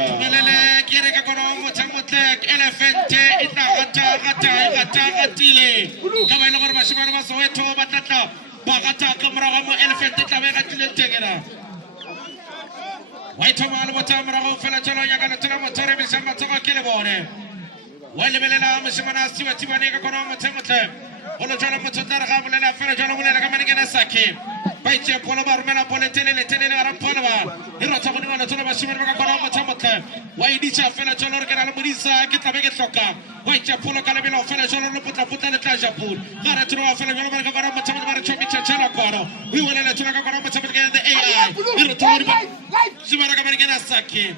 Tumelele kere kakono chamutlek elefante itagata tile. Kama ilo korba shimano masoweto batata. Bagata kamera mo elefante tabega tile tegera. Waito malo botamra go fela chalo yaga tula motore bisamba toka kile bone. Wale belela mshimana siwa tibane ka kono motemote. Olo chalo motodara ga belela fela chalo belela ka manigena saki. Baiche polo barmela pole tele arampolwa. Hiro tabuni wala tula bashimana ka kono motemote. Waidi cha fela chalo ke ala murisa kitabege toka. Waiche polo kala bela fela chalo no puta le tajapur. Gara tula fela chalo ka kono motemote bara chomi chachala kono. Wi wala tula ka kono motemote the AI. Hiro tabuni Simara ka manigena saki.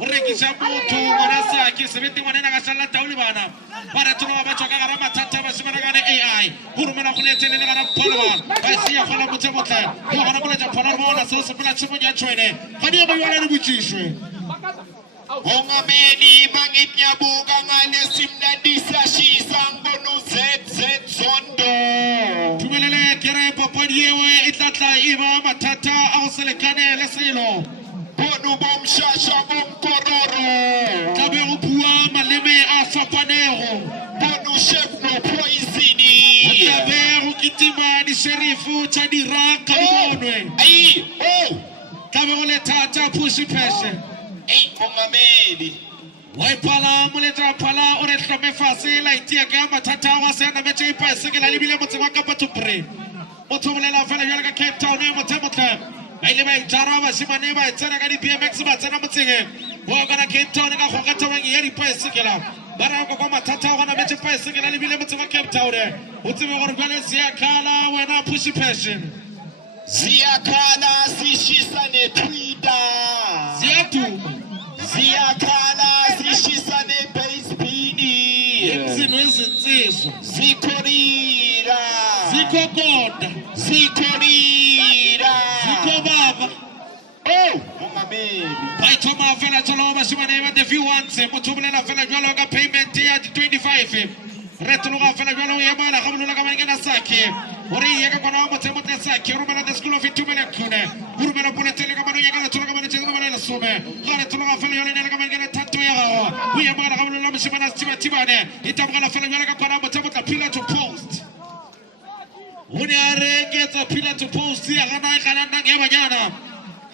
o rekisa motho ngwana sake sebete ngwanena ka sala taole bana ba re tloga ba tswa ka gara mathata ba sebana ka AI go romela go letse le kana pholwana ba se ya gola motse motle go gona bola ja phola bona se se pela tshimonya tshwene ga di ba yona le botsishwe Ongameni mangitnyabuka ngane simnandisa shisa ngono ZZ Zondo. tumelele kere papadi yewe itlatla iba mathata a go selekane le selo Bonu bomshasha bomkororo. tlabe go bua maleme a fapanego Bonu chef no poison. tlabe go kitima di-sherifu tša diraka di bonwe Ay, oh. tlabe go le thata pushi pheshe Ay, ongameni. wa iphala moletla phala o re hlome fase la itia ka mathata a go se nametše ipaesekela lebile motseng wa kapa topre motho bolela fela bjale ka Cape Town mothe motle ba ile ba itjara bašimane ba tsena ka di-BMX ba tsena motseng wa kana Cape Town ka go tabeng ya dipaesekela ba ra go kwa mathata a go nametše paesekela lebile motseng wa Cape Town o tsebe gore bjale Siyakhala wena pushi passion Siyakhala sishisa netwitter. ziyaduma Siyakhala sishisa nebasebini. emzini wezinsizwa Zikorira. zikokoda Zikorira. zikobaba Oh, ongameni. ba ithoma fela tsholo bašimane ba the V1 motho o bolela fela jwalo ka payment ya di-25 re tologa fela jwalo o emela ga bolola ka mankena sake gore ye ka kona wa motse motle sake o romela the school of 2 million kune o romela poletele ka manong ya ka letsholo ka manetšeng ka mane lesome ga re tologa fela jwalo nele ka mankena thato ya gago o emogela ga bolola mošimane a sethibatshibane e tabogela fela jwalo ka kona motse motla pillar to post o ne a reketsa pillar to post ya gana e ganannang ya banyana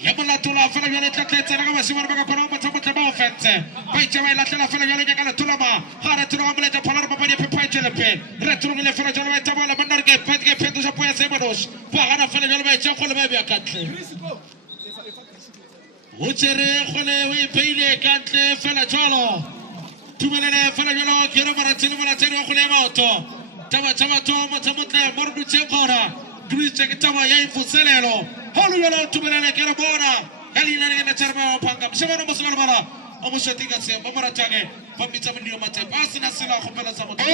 ya molatola fela jwale tlatletsena ka bašimane ba ka kgona go motlamotle ba ofense ba itse ba e latlela fela jwale nyaka letolama ga re tologa moletsa phala re papadi phepa e tswelepe re tologile fela jwale ba itaboela monna re ke phetoša po ya semonoši ba gana fela jwale ba itse kgole ba e beya kantle o tsere kgole o ipeile kantle fela jalo tumelele fela jalo ke re maratsene molatsene wa kgole ya maoto taba tsa batho motse motle mo re dutseng gona dutse ke taba ya infoselelo holo jalo tumelele ke re bona ka leina le ke tšerebe wa phanga mošemane mo sebalebala o mošatika se ba moratange ba mmitsa mondio matsepa a sena sela kgopela sa motho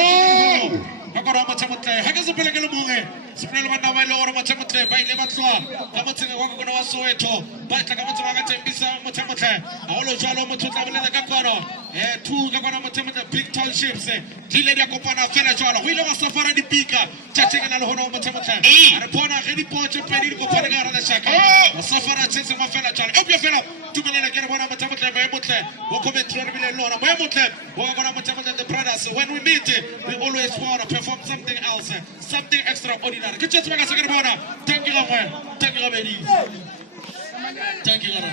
ka kora motse motle ga ke sepele ke le mongwe sepele le banna ba ile gore motse motle ba ile ba tloa ka motseng wa kokona wa Soweto ba tla ka motseng wa ka Tembisa motse motle a golo jalo motho o tla bolela ka kono two ka kona motse motle big townships di ile di a kopana fela jalo go ile go safara dipika tšatšeng na le gona o motse motle a re bona ge dipotse pedi di kopane ka gara lešaka ba safara tšhetse mo fela jalo eupša fela tumelela ke re bona motse motle moe motle o commentary re bile le gona moe motle o ka kona motse motle the brothers when we meet we always want to perform something else something extraordinary ke tšetse ba ka se ke re bona tanki gangwe tanki gabedi tanki gara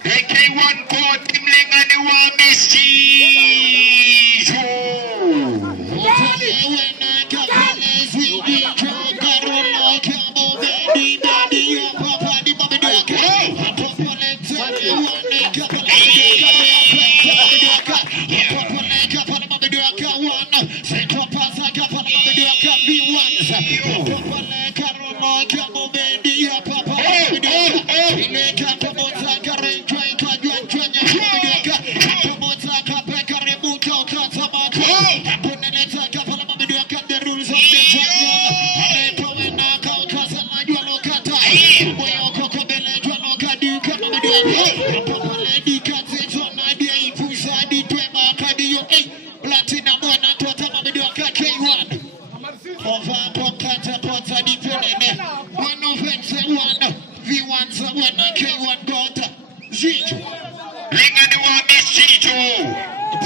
AK1 kwa timlingani wa Misijo. Lingani wa Misijo.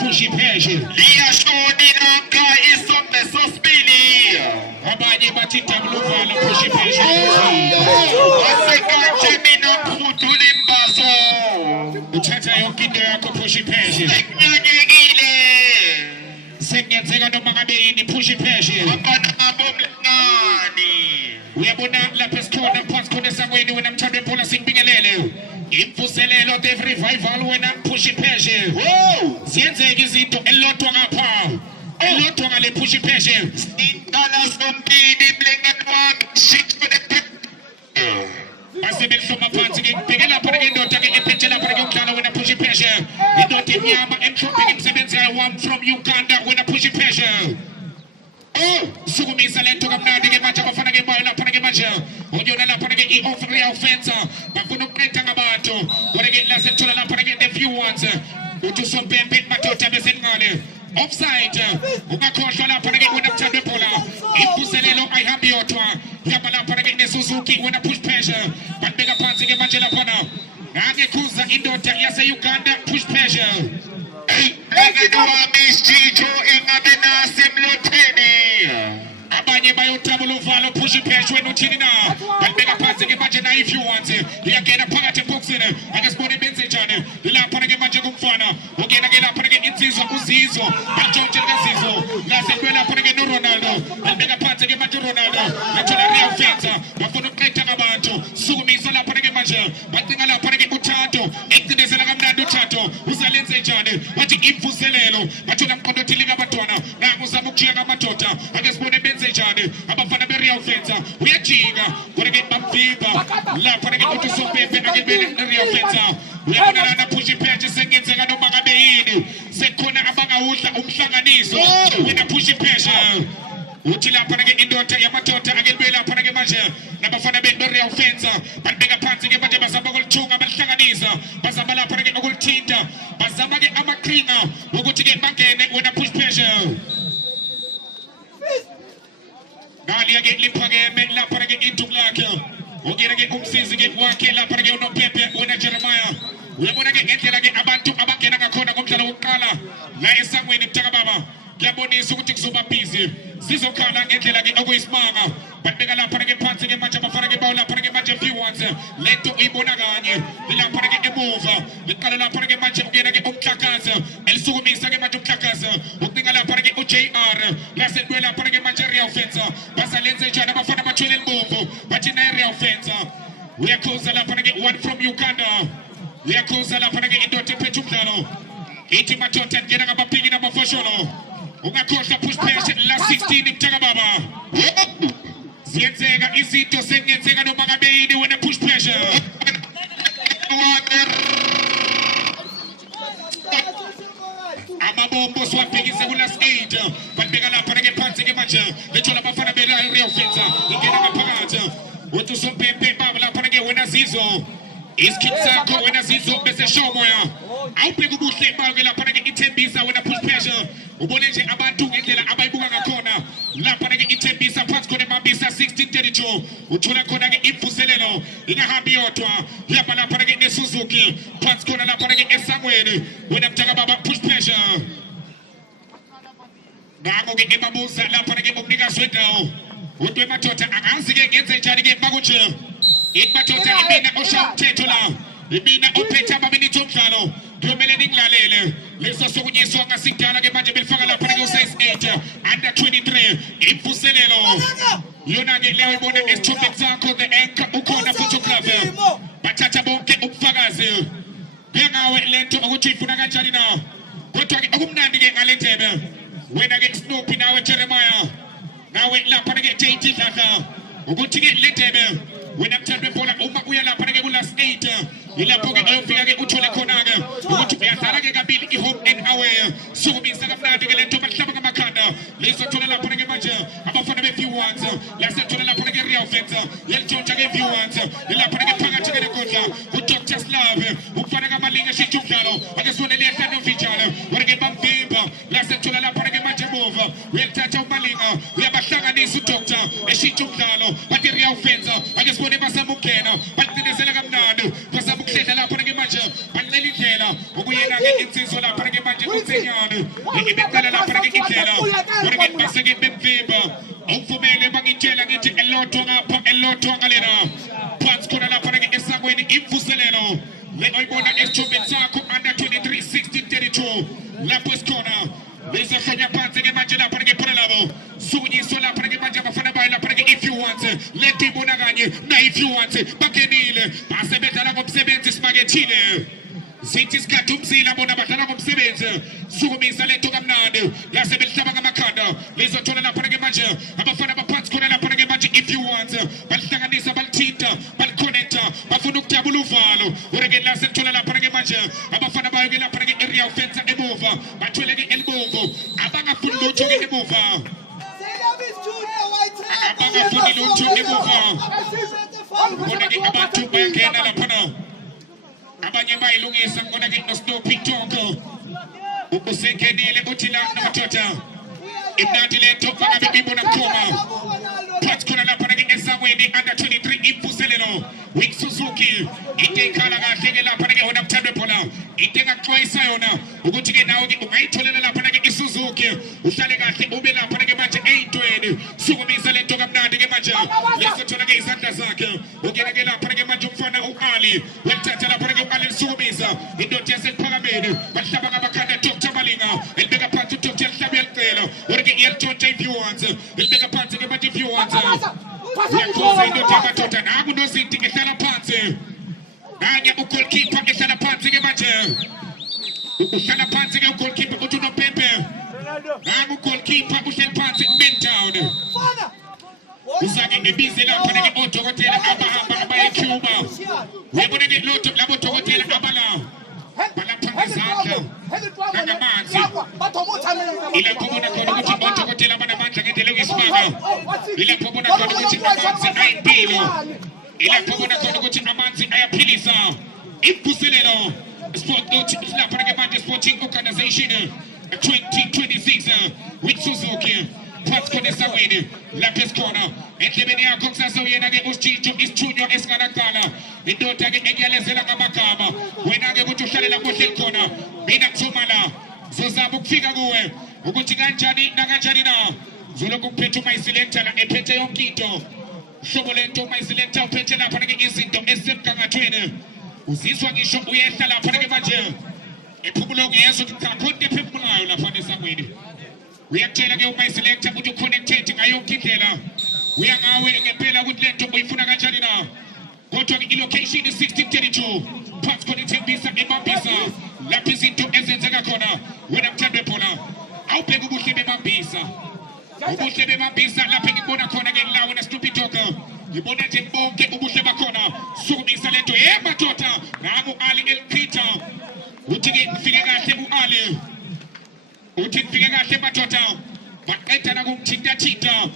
pushi peshe Lia shoni nanga isome sospili. abanye batita mluvala pushi peshe Wasekanje mina mfutuli mbaso. uthatha yonke into yakho pushi peshe Nyanyegile. sengenzeka noma ngabe yini pushi peshe Abana abomlingani. uyabona lapha esikhona phansi khona esangweni wena mthando wempola singibingelele imvuselelo the revival wena pushi peshe Whoa. ziyenzeka izinto elilodwa ngapha elilodwa ngale pushi peshe Indala sombili mlingani wami. Shito de base belihloma phansi ngibheke lapha ke indoda ke ephethe lapha ke umdlalo wena pushi peshe Omnyama emhlophe emsebenzi one from Uganda when a pushing pressure. Oh, sukumisa lento kamnandi ke manje abafana ke bayo lapha ke manje. Uyona lapha ke i-offense offense. Bafuna ukuqeda ngabantu. Kodwa ke la sethola lapha ke the few ones. Uthi sompempe madoda bese ngale. Offside. Ungakhohlwa lapha ke kunamthando webhola. Imvuselelo ayihambi yodwa. Yaba lapha ke neSuzuki when a push pressure. Babeka phansi ke manje lapha na. Ngakekhuza indoda yase Uganda push pressure. Hey, Chicho ingabe nasemlotheni. Abanye bayotabula uvalo push pressure wenothini na. Babeka phansi ke manje na if you want. Uyangena phakathi eboxini. Akasibone benze njani. Lapha ke manje kumfana. Ungena ke lapha ke insizwa uZizwe. Bajonge kaZizwe. Laselwe lapha ke noRonaldo. Babeka phansi ke manje Ronaldo. Bathola real offense. Bafuna ukuqeda ngabantu. Sukumisa lapha ke manje. Bacinga lapha ke uThato. Eqindezela kamnandi uThato. Uzalenze njani. Bathi imvuselelo. Bathola mqondothi likabantwana. Nangu uzama ukujiya ngamadoda. Akasibone benze njani. Abafana bereal offense. Uyajika. Kodwa ke bamviba. Lapha ke uthi sompempe akebele real offense. Uyabona na push page sengenzeka noma ngabe yini. Sekhona abangawudla umhlanganiso. Wena push pressure. Uthi lapha ke indoda yamadoda akebele lapha ke manje. Nabafana bereal offense. Babeka phansi ke manje bazama ukulithunga balihlanganisa. Bazama lapha ke ukulithinta. Bazama ke amaqhinga ukuthi ke bangene wena push pressure. Ngali ke liphakeme lapha ke into lakhe. Ungena ke umsizi ke wakhe lapha ke unoPepe wena Jeremiah. Uyabona ke ngendlela ke abantu abangena ngakhona ngomdlalo wokuqala la esangweni mthaka baba. Kuyabonisa ukuthi kuzoba busy. Sizokhala ngendlela ke okuyisimanga. Babeka lapha ke phansi ke manje abafana ke bawo lapha ke manje few ones. Lento uyibona kanye. Lapha ke emuva. Liqala lapha ke manje ungena ke umhlakaza. Elisukumisa ke manje umhlakaza. Ucinga lapha ke uJR. Lasedwe lapha ke manje real offense. Basalenze njani abafana bathwele imbombo. Bathi na real offense. Uyakhoza lapha ke one from Uganda. Uyakhoza lapha ke indoda ephethe umdlalo. Ithi madoda ngena ngabaphingi namafosholo. Ungakhohlwa push pressure la 16 mthaka baba. Siyenzeka izinto sengenzeka noma ngabe yini wena push pressure. Amabombo siwabhekise kula 8. Babeka lapha ke phansi ke manje. Lethola abafana bela real offense. Ingena ngaphakathi. Uthi sompempe baba lapha ke wena Zizo. Isikhithi sakho wena Zizo bese show moya. Awubheka ubuhle bawo ke lapha ke ithembisa wena push pressure. Ubone nje abantu ngendlela abayibuka ngakhona. Lapha ke ithembisa phansi khona emabisa 1632. Uthola khona ke imvuselelo ingahambi yodwa. Yaba lapha ke neSuzuki. Phansi khona lapha ke eSangweni. Wena mthaka baba push pressure. Ngakho ke emabuza lapha ke umnikazi wendawo. Uthi emadoda angazi ke ngenze njani ke makunje. Imadoda imina osha umthetho la. Imina ophethe amabinithi omdlalo. Kumele ningilalele. Leso sokunyiswa ngasidala ke manje belifaka lapha ke u-8 under 23 imvuselelo. Yona ke leyo ibona esithombe sakho the anchor ukhona photographer. Bathatha bonke ubufakazi. Bengawe lento ukuthi ifuna kanjani na. Kodwa ke okumnandi ke ngale ndebe. Wena ke Snoopy nawe Jeremiah. Nawe lapha ke JT Dladla. Ukuthi ke le ndebe wena mthando webhola uma uya lapha ke ku-last 8 yilapho ke ayofika ke uthole khona ke ukuthi uyadlala ke kabili i-home and away. Sukumisa kamnandi ke lento bahlaba ngamakhanda. Lizothola lapha ke manje abafana be-few ones. Lasethola lapha ke real offense. Yelitshontsha ke few ones. Yilapha ke phakathi ke nenkundla uDr Slave umfana kamalinga eshintsha umdlalo. Akesibone lehla novijala. Wena ke bamvimba. Lasethola lapha ke manje emuva. Uyalithatha umalinga. Uyabahlanganisa uDr eshintsha umdlalo. Bathi real offense. Akesibone basama ukungena. Bacinezela kamnandi. Basama ukuhlehla lapha ke manje. Bancela indlela. Ukuyena ke insizwa lapha ke manje kusenyane. Ibecela lapha ke indlela. Wena ke base ke bemvimba. Awuvumele bangitshela ngithi elotho ngapha elotho ngalena. Phansi khona lapha ke esangweni imvuselelo. Le oyibona esithobeni sakho under 23 1632. Lapho esikhona. Besekhanya phansi ke manje lapha ke phela labo. Sukunyiswa lapha ke manje abafana bayo lapha ke if you want. Let ibona kanye na if you want. Bakenile. Basebenzela ngomsebenzi simakethile. Sithi isikhathi umzila bona badlala ngomsebenzi. Sukumisa lento kamnandi. Lasebelihlaba ngamakhanda. Lizothola lapha ke manje abafana baphansi khona lapha ke manje if you want. Balihlanganisa balithinta, baliconnecta, bafuna ukujabula uvalo. Ureke lasethola lapha ke manje abafana bayo ke lapha ke area offense emuva bathwele ke elbovu abangafuni lutho ke emuva abangafuni lutho emuva ngona ke abantu bayangena lapha abanye bayilungisa ngona ke no Snow Pitoko usengenile uthi la nomathotha imnandi le top ngabe bibona kuphuma phansi khona lapha ke esamweni under 23 imvuselelo with Suzuki idekhala kahle ke lapha ke hona kuthandwe bona idengaqwayisa yona ukuthi ke nawe ke ungayitholela lapha ke iSuzuki uhlale kahle ube lapha ke manje eyintweni sukumisa lento kamnandi ke manje lesithola ke izandla zakhe ungena ke lapha ke manje umfana uAli wethatha lapha ke uAli sukumisa indoda yasephakameni bahlaba ngabakhanda Dr. Malinga elibeka phansi uDr. Hlabiyacela urike iyalitshontsha viewers elibeka phansi ke manje viewers yakhoza indoda yamathoda naku nozinti ehlala phansi nanye ugoalkeeper ehlala phansi ke manje uhlala phansi ke ugoalkeeper uthi unopepe naku ugoalkeeper uhleli phansi Mentown usake ngebize lapha ke odokotela abahamba abaye Cuba uyabona ke labo dokotela abala balapha izandla ngamanzi ilapho bona khona ukuthi odokotela banamandla ngendlela yokusibanga ilapho bona khona ukuthi amanzi ayimpilo ilapho bona khona ukuthi amanzi ayaphilisa imvuselelo sport lapha ke manje sporting organization 2026 with Suzuki phansi khona esawini lapha esikhona endlebeni yakho kusasa uyena ke usitshintsho isithunywa esinganaqala indoda ke ekuyalezela ngamagama wena ke ukuthi uhlale lapho ohleli khona mina kuthumala zozama ukufika kuwe ukuthi kanjani nakanjani na zolokhu kuphethe umayiselector la ephethe yonke into hlobo lento umayiselector uphethe lapha ke izinto ezisemgangathweni uzizwa ngisho uyehla lapha ke manje ephumulo ngiyezwa ukuthi cha khona ephumulayo lapha esamweni uyakutshela ke umayiselector ukuthi uconnected ngayo yonke indlela uyangawe ngempela ukuthi lento uyifuna kanjani na kodwa ke ilocation 1632 phansi khona ithembisa eMambisa lapho izinto ezenzeka khona wena mthandwe phona awubheka ubuhle bemambisa ubuhle bemambisa lapho ngibona khona ke lawo na Stupid Talk ngibona nje bonke ubuhle bakhona sukumisa lento madoda ngaku Ali Elkhita uthi ke ngifike kahle uAli uthi ngifike kahle madoda baqeda nakumthinta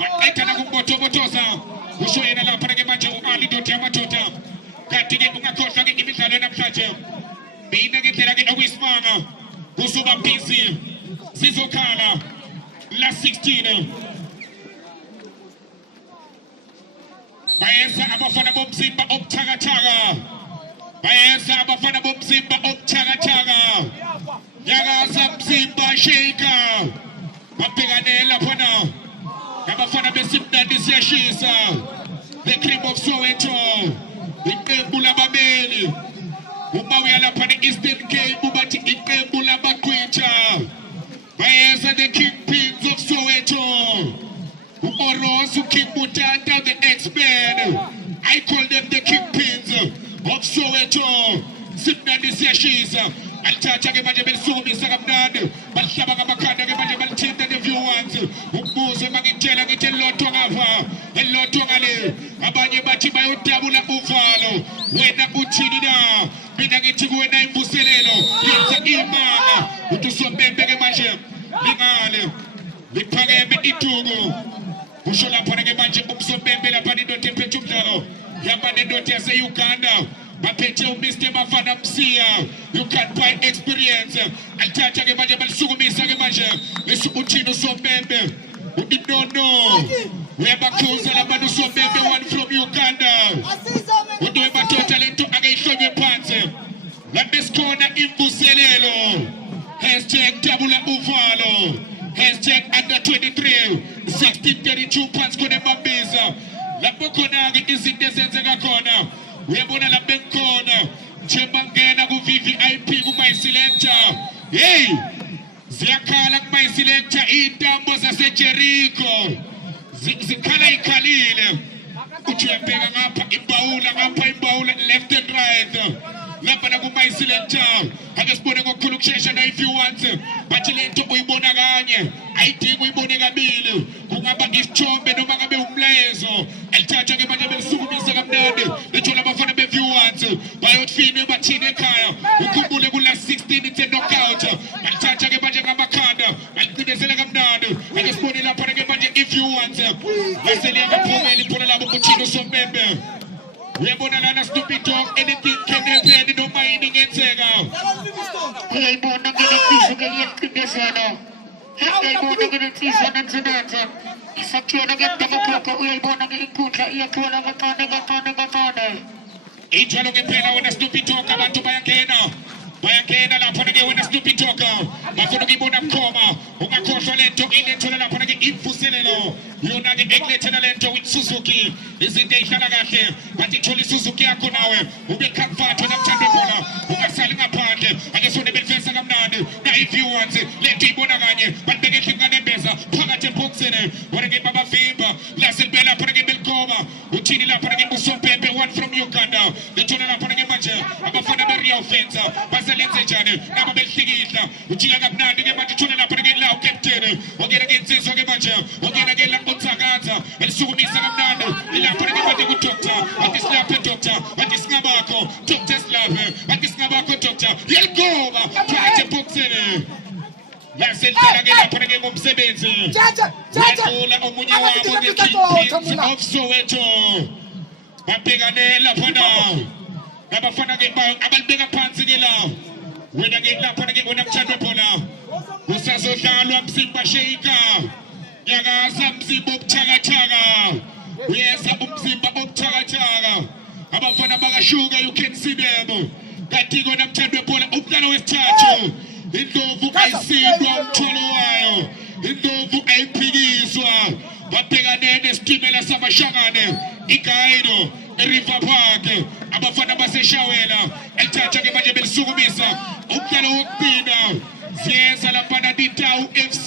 baqeda nakumbotobotoza usho yena lapha ke manje uAli ndoda yamadoda kanti ke ungakhohlwa ke imidlalo namhlanje mina ngendlela ke okuyisimanga kusuka busy sizokhala la 16 bayeza abafana bomzimba obuthakathaka bayeza abafana bomzimba obuthakathaka yakaza mzimba shaker babhekanela phona abafana besimnandi siyashisa the cream of Soweto iqembu labameli uma uyalapha ne-Eastern Cape bathi iqembu labaqhwitha bayeza the kingpins of Soweto uMoros uKing Mutata the X-Men I call them the kingpins of Soweto simnandi siyashisa alithatha ke manje belisukumisa kamnandi balihlaba ngamakhanda ke manje balithinta the viewers umbuzo mangitshela ngithi elilodwa ngapha elilodwa ngale abanye bathi bayodabula uvalo wena uthini na mina ngithi kuwena imvuselelo yenza imanga uthi usombembe ke manje lingale liphakeme iduku usho lapha ke manje umsombembe lapha indoda ephethe umdlalo yamba nendoda yase-Uganda baphethe uMr Bafana Msiya you can't buy experience alithatha ke manje balisukumisa ke manje uthini usombembe uthi no uyabakhuza labantu usombembe one from Uganda uthi madoda lento akayihlome phansi lapho sikhona imvuselelo #dabula uvalo #under 23 1632 phansi khona eMambisa lapho khona ke izinto ezenzeka khona uyabona lapho khona nje bangena ku VVIP kumayiselector hey ziyakhala kumayiselector intambo zaseJericho zikhala ikhalile uthi uyabheka ngapha imbawula left and right lapha nakumayisilenta ake sibone ngokukhulu ukushesha na if you want bathi lento uyibona kanye ayidingi uyibone kabili kungaba isithombe noma ngabe umlayezo elithathwa ke manje belisukumisa kamnandi lithola abafana be-viewers bayotfina bathina ekhaya ukhumbule kula 16 it's a knockout balithatha ke manje ngamakhanda balicindezela kamnandi ake sibone lapha ke manje if you want baseliyakaphumela ibhola labo kuthina usombembe uyabona lana stupid dog anything can happen noma yini ingenzeka uyayibona ngelethisho ke yecindezelo uyayibona ngelethisho nanzinanza isakhiona ngendamakoko uyayibona ngeinkundla iyathola kancane injalo ngempela wena stupid dog abantu bayangena lapho ke wena stupid dog bafuna ukuyibona bukhoma ungakhohlwa lento ilethola lapho ke imvuselelo yona ke ekulethela lento with Suzuki izinto ezihlala kahle bathi thola iSuzuki yakho nawe ube comfort namthando bola ungasali ngaphandle ake sone belifesa kamnandi na if you want lento ibona kanye balibeke ehlingane embeza phakathi eboxini wena ke baba vimba laselibela lapho ke belikoma uthini lapho ke usompembe one from Uganda lithola lapho ke manje abafana be-Rio offense baselenze njani nabo belihlikihla ujika kamnandi ke manje thola lapho ke la captain ongena ke insizwa ke manje ongena ke la utsakaza elisukumisa kamnandi ilapho ke manje ku doctor athi silaphe doctor athi singabakho doctor silaphe athi singabakho doctor yelgoba phakathi eboxini laselithola ke lapho ke ngomsebenzi yadlula omunye wabo ke of Soweto babhekane lapho na abafana ke abalibeka phansi ke la wena ke lapho ke unamthando bona usazodlalwa Msimba Sheika yakaza Msimba obuthakathaka uyeza umzimba obuthakathaka abafana bakashuka you can see them kanti kona mthando bona umdlalo wesithathu indlovu ayisidwa umthwalo wayo indlovu ayiphikiswa babhekane nesitimela samashangane igayino eRiver Park abafana baseshawela elithatha ke manje belisukumisa umdlalo wokugcina siyeza lapha naDitawu FC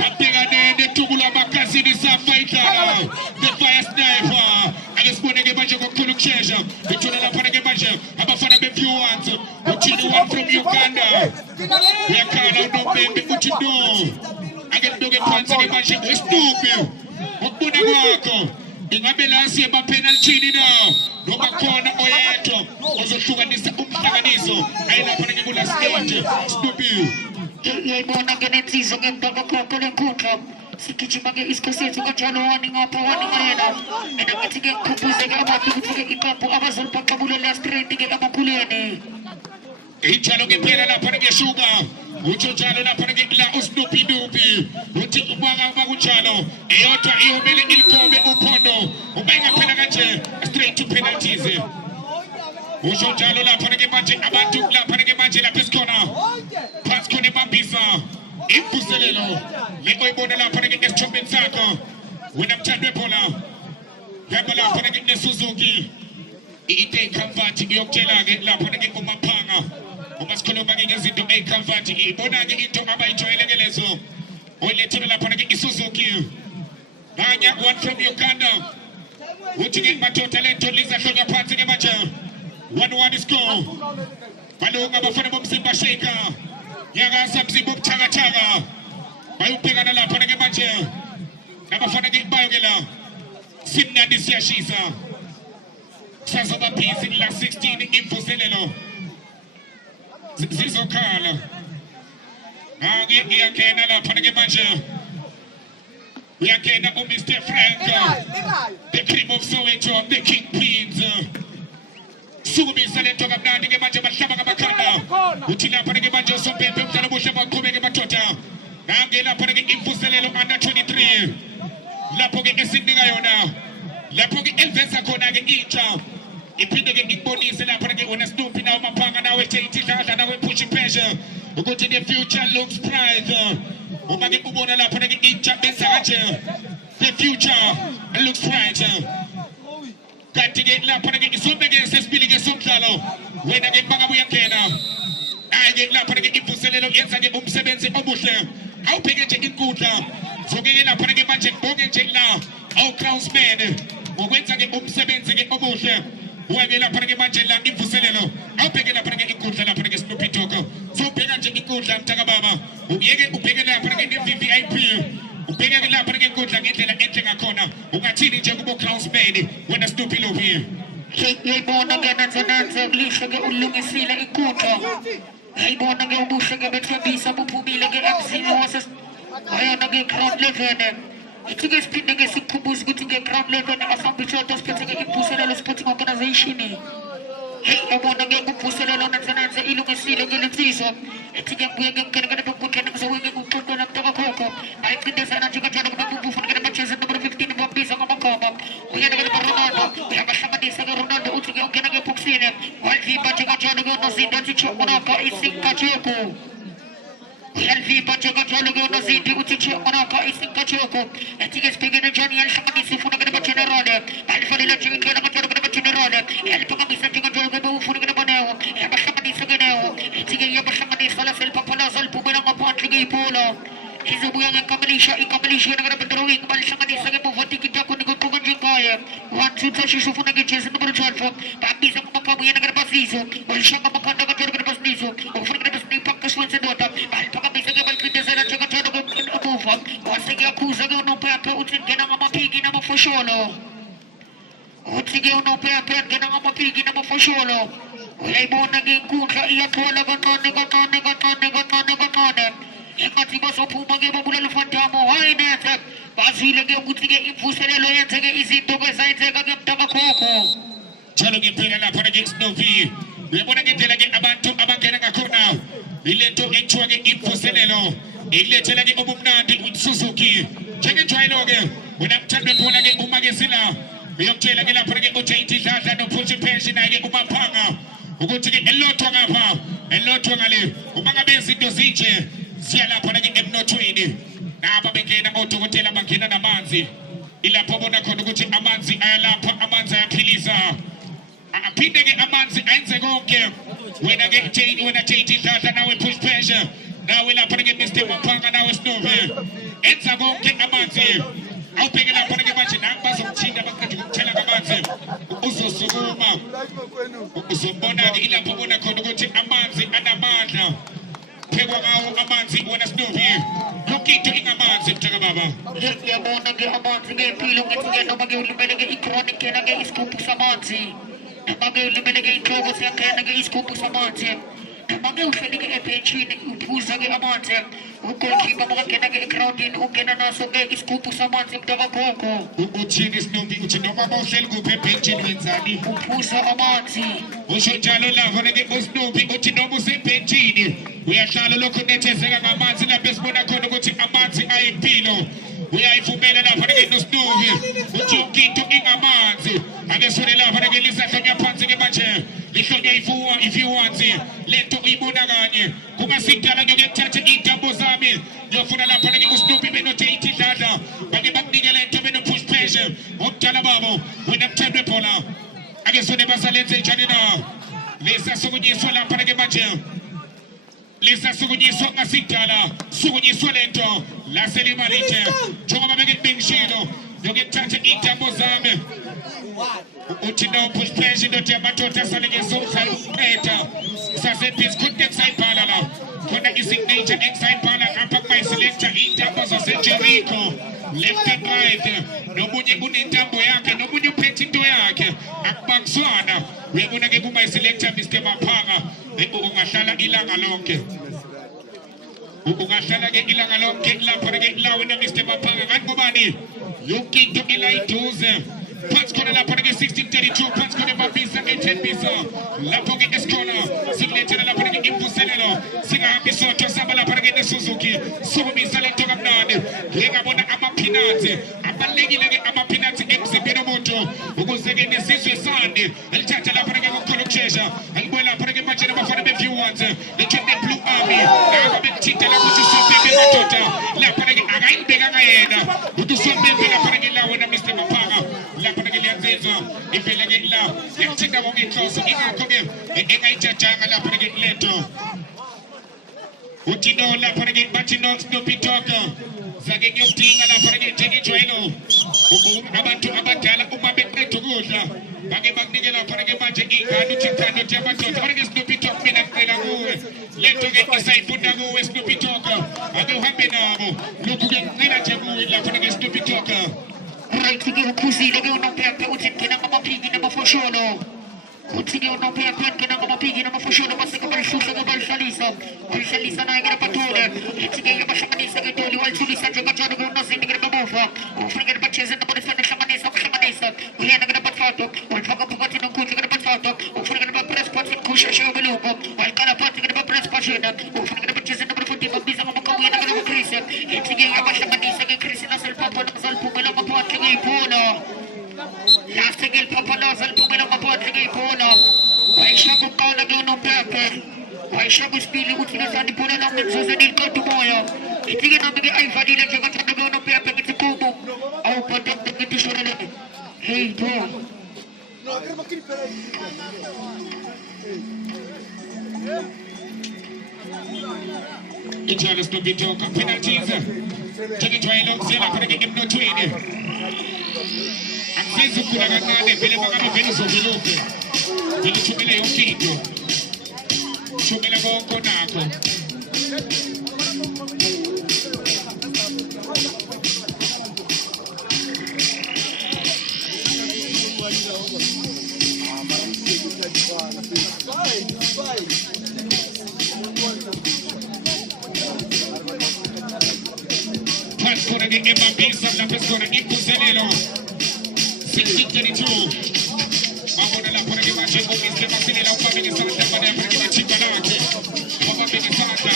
babhekane neThukula amakasini safayidlala the fire sniper ake sibone ke manje ngokukhulu ukushesha ithola lapha ke manje abafana be-viewers uthini one from Uganda uyakhala uNombembe uthi no ake lidoke phansi ke manje wesitupi ukubona kwakho ingabe la siye penalty na noma khona oyedwa ozohlukanisa umhlanganiso ayilapha ke kula stage stupid yayibona ngenensizo ngemdaka khokho lenkundla sigijima ke isikhosethu kanjalo wani ngapha wani ngayena mina ngathi ke ngikhumbuze ke abantu ukuthi ke iqaphu abazolibaqabulela straight ke amakhuleni injalo ngempela lapha ke shuka uthi njalo lapha ke la uSnoopy Doopy uthi ubaka bakunjalo eyodwa iyomele ilikhombe uphondo ubenga phela kanje straight to penalties usho njalo lapha ke manje abantu lapha ke manje lapha esikhona phansi khona ebambisa imvuselelo le oyibona lapha ke esithombeni sakho wena mthando webhola yaba lapha ke neSuzuki ite comfort iyokutshela ke lapha ke umaphanga uma sikhuluma ke ngezinto eyicomfort ibona ke into abayijwayeleke lezo oyilethele lapha ke iSuzuki banya one from Uganda uthi ke madoda lento lizahlonywa phansi ke manje 1-1 score balunga abafana bomzimba Sheika yakaza Msimba obuthakathaka bayubhekana lapha ke manje abafana ke bayo ke la simnandi siyashisa sazoba busy la 16 imvuselelo zizokhala ngiyakena lapha ke manje uyakena uMr Frank the cream of Soweto the kingpins sukumisa lento kamnandi ke manje bahlaba ngamakhanda uthi lapha ke manje usompembe umdlalo omuhle baqhubeke madoda nange lapha ke imvuselelo under 23 lapho ke esinika yona lapho ke elvesa khona ke intsha iphinde ke ikubonise lapha ke wena Snoopy nawo maphanga nawe ethi dlala nawe push pressure ukuthi the future looks bright uma ke ubona lapha ke intsha benza kanje the future looks bright kanti ke lapha ke isombeke sesibili ke somdlalo wena ke banga buyangena ayike lapha ke imvuselelo yenza ke umsebenzi omuhle awubheke nje inkundla zokeke lapha ke manje bonke nje la awu crownsman ngokwenza ke umsebenzi ke omuhle uweke lapha ke manje la imvuselelo awubheke lapha ke inkundla lapha ke Snoopy Dogg so ubheka nje inkundla mthaka baba uyeke ubheke lapha ke VIP ubheke lapha ke inkundla ngendlela enhle ngakhona ungathini nje kubo Klausman wena Snoopy Lopi yayibona ke nanze kulihle ke ulungisile inkundla yayibona ke ubuhle ke bethembisa buphumile ke emzini wayona ke ground level ithi ke siphinde ke sikhumbuze ukuthi ke ground level asambishoto siphethe ke imvuselelo sporting organization yabona ke imvuselelo nanze ilungisile ke lensizwa ithi ke buye ke ngene bokukene kuzowe ukuxoxela mntaka khokho ayicindezana nje kanjalo kube bufuna ke macheze number 15 bombiza ngamakhoma uyena ke Ronaldo uyabahlanganisa ke Ronaldo uthi ke ungena ke boxini walivimba nje kanjalo ke unozinto athi chonaka isinkacheko uyalivimba nje kanjalo ke unozinto uthi chonaka isinkacheko ethi ke sibhekene njani yalihlanganisa ufuna ke bagenerale balifanele nje ngena kanjalo ke bagenerale yaliphakamisa nje kanjalo ke ufuna ke banewo yabahlanganisa ke newo ethi ke yabahlanganisa la selipapalaza liphumela ngaphandle ke ibhola izobuya ngekamilisha yena kana bedrowing balihlanganisa ke muvoti kitako nikuquka njengaye 1 2 3 ufuna ke jezi number 12 babiza kumakabu yena kana basizo walishanga makanda kanjalo kana basizo ufuna ke basnipa kaswenze dota baliphakamisa ke balicindezela nje kanjalo ke abuva wase ke akhuza ke unopepe uthi ngena ngamaphiki namafosholo uthi ke unopepe ngena ngamaphiki namafosholo uyayibona ke inkundla iyaqhola kancane engathi basophuma ke babulala uFantamo hayi nethe bazile ke ukuthi ke imvuselelo yenzeke izinto ke sayenzeka ke mntaka khokho njalo ngibheka lapha ke Snoopy uyabona ngendlela ke abantu abangena ngakhona ilento ekuthiwa ke imvuselelo ilethela ke ubumnandi uSuzuki njengenjwayelo ke wena mthandwe khona ke uma ke sila uyokutshela ke lapha ke uJT Dladla noPhushi Pension ke uMaphanga ukuthi ke elothwa ngale uma ngabe izinto zinje siyalapha ke emnothweni naba bengena odokotela bangena namanzi ilapho bona khona ukuthi amanzi ayalapha amanzi ayaphilisa aphinde ke amanzi ayenze konke wena ke JT Dladla nawe Push Pressure nawe lapha ke Mr Maphanga nawe Snoopy enza konke amanzi awubheke lapha ke manje nangu bazomthinta baqede ukuthela amanzi uzosukuma uzombona ke ilapho bona khona ukuthi amanzi anamandla phekwa ngawo amanzi wena Snoopy yonke into ingamanzi mthaka baba ngiyabona ke amanzi ngempilo ngithi ke noma ke ulimele ke ichronic kena ke isigubhu samanzi noma ke ulimele ke inhloko siyakhena ke isigubhu samanzi noma ke uhleli ke ebhenchini uphuza ke amanzi ugolkipa makangena ke egroundini ungena naso ke isigubhu samanzi mntaka khokho uthini Snoopy uthi noma bawuhleli kuphi ebhenchini wenzani uphuza amanzi usho njalo lapha ke uSnoopy uthi noma usebhenchini uyahlala lokho nethezeka ngamanzi lapho esibona khona ukuthi amanzi ayimpilo uyayivumela lapha ke noSnoopy uthi yonke into ingamanzi ake sone lapha ke lisahlonya phansi ke manje lihlonya iviwanzi lento uyibona kanye kungasidala ngokuthatha intambo zami yofuna lapha ke uSnoopy benoJT Dladla bake bakunikele into benoPush Pressure omdala babo wena mthandwe bhola ake sone basalenze njani na lesasukunyiswa lapha ke manje lisasukunyiswa ngasidala sukunyiswa lento laselimalite njengoba bekubengishilo ngokuthatha intambo zami uthi no Push Pressure into yamadoda saleke sokuqeda sasebhizi konke kusayibhala la khona isignature exayibhala apha kumayiselector intambo zaseJericho left and right nomunye unentambo yakhe nomunye uphethe into yakhe akubakuswana uyabona ke kumayiselector Mr Maphanga ungahlala ilanga lonke ungahlala ke ilanga lonke lapha ke lawe na Mr Maphanga ngathi ngobani yonke into ilayiduze phansi khona lapha ke 1632 phansi khona mabisa 10 bisa lapho ke esikhona silethela lapha ke imvuselelo singahambi sodwa saba lapha ke neSuzuki sokumisa lento kamnandi ngiyabona amaphinathi abalekile ke amaphinathi emzimbeni womuntu ukuze ke nesizwe sande elithatha lapha ke ngokukhona ukushesha alibuye lapha ke manje nabafana beviewers lekhende Blue Army ngakho bekuthinta lapho sisobheke madoda lapha ke akayibeka yena uthi usombe lapha ke lawe na Mr Maphanga lapha ke liyenzizwa ivele ke la yakuthinta konke inhloso ingakho ke engayijajanga lapha ke lento uthi no lapha ke bathi no Snoopy Dogg zake ngiyodinga lapha ke njengejwayelo abantu abadala uma beqeda ukudla bake bakunike lapha ke manje ingane uthi thando uthi amadoda bake Snoopy Talk mina ngicela kuwe lento ke isayifunda kuwe Snoopy Talk ake uhambe nabo lokhu ke ngicela nje kuwe lapha ke Snoopy Talk right ke ukhuzile ke unomphephe uthi ngina ngamaphiki namafosholo uthi ke unomphephe ngina ngamaphiki namafosholo base ke balihluhle ke balihlalisa balihlalisa naye ke bathule uthi ke yabashamanisa ke doli walithulisa nje kanjalo ke unozini ke babuva ufike ke bacheze nabo hlanganisa ukuhlanganisa uyena ke bathathu walifaka phakathi nonkundla ke bathathu ufike ke bapress button kusheshe ubelungu wayiqala phansi ke bapress button ufike ke bacheze nabo futhi babiza ngomkawena ke Chris ithi ke yabashamanisa ke Chris naselipapa nasalphumela ngaphansi ke ibhola laste ke ilipapa nasalphumela ngaphansi ke ibhola wayishaka uqala ke unomphephe wayishaka isibili ukuthi ngazani ibhola langenzozeni liqeda umoya ithi ke nami ke ayivalile nje kanjalo ke unomphephe ngithi kubo awubhade ngithi shonele hey bro No, agarra aquele peraí. Ijalo Snoopy Talk penalties Chakijwayela ukuzela khona ke emnothweni Akusizi ukukhula kancane vele mangabe vele uzoviluphe vele ushumele yonke into ushumele konke nakho Khona ke emabisa lapha esikhona impuzelelo 1632 babona lapho ke manje ngomisi basilela ubambe ngesandla badabhe ke bachika lakhe babambe ngesandla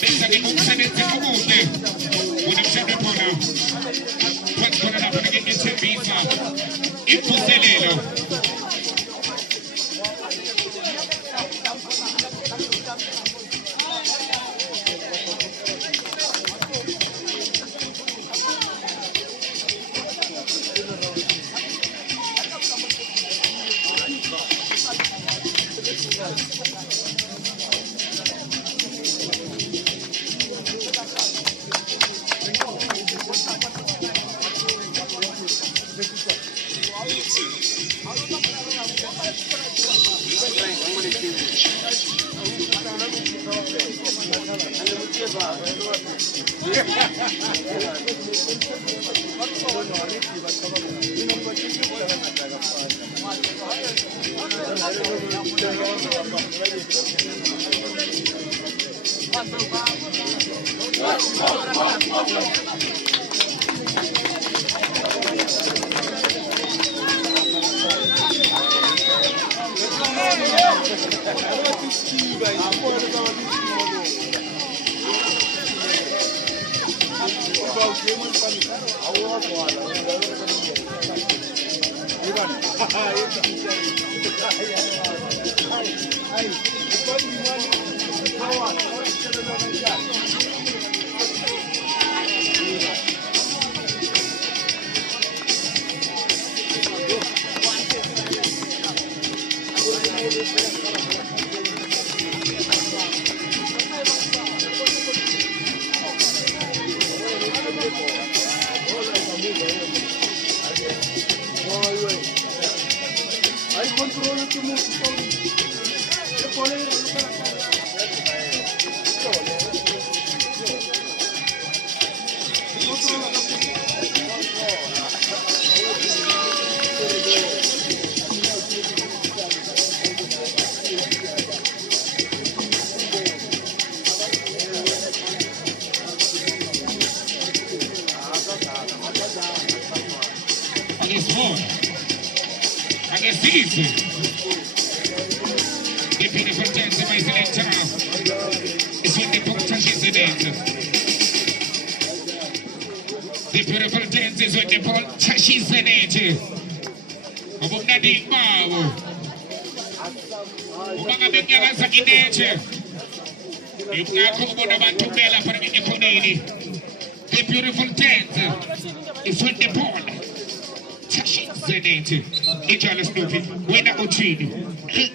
benza ke umsebenzi omuhle unamshado khona khona lapho ke ithembisa impuzelelo The beautiful dances with the ball touches in it. Obumnadi bawo. Ubanga bengala sa kineche. Ingakho ubona abantu bela para ngekhoneni. The beautiful dance is with the ball touches in it. Ijalo Snoopy wena uchini.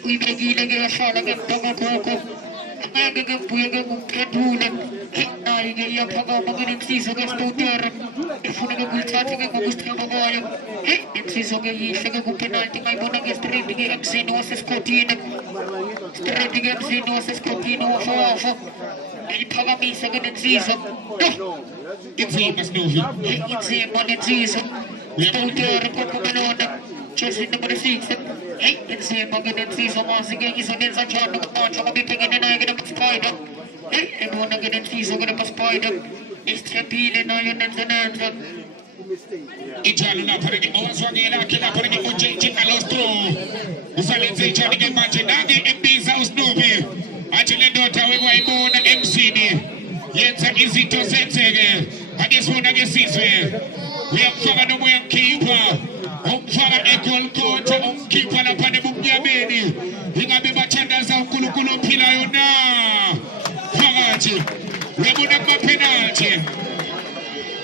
Uyibekile ke yahlala ke ngomkhokho. ngeke buye ngumkhetule naye ke iyaphakama ke insizwa ke Stouter ifuna ke kuyithatha ke ngokusithemba kwayo insizwa ke yihle ke kupenalty ngayibona ke straight ke emzini wasesikhotini straight ke emzini wasesikhotini wafo iphakamise ke insizwa Inzima Snowy. insizwa nensizwa Stouter kokumelona Chelsea number 6 insizwa ke nensizwa manje ke izonenza njani kumanje ngoba ibhekene naye ke Spider ebona ke nensizwa ke Spider isithembile nayo nenza Ijalo lapha ke owazwakela akhe lapha ke uJJ Alostro. Usalenze ijalo ke manje nange ebiza uSnowy. Athi le ndoda wayibona emsini. Yenza izinto zenzeke. Ake sifuna ke sizwe. Uyamfaka noma uyamkhipha. Umfaka eGolgotha umkhipha lapha nebumnyameni. Ingabe bathandaza uNkulunkulu ophilayo na. Phakathi. Uyabona kuma penalty.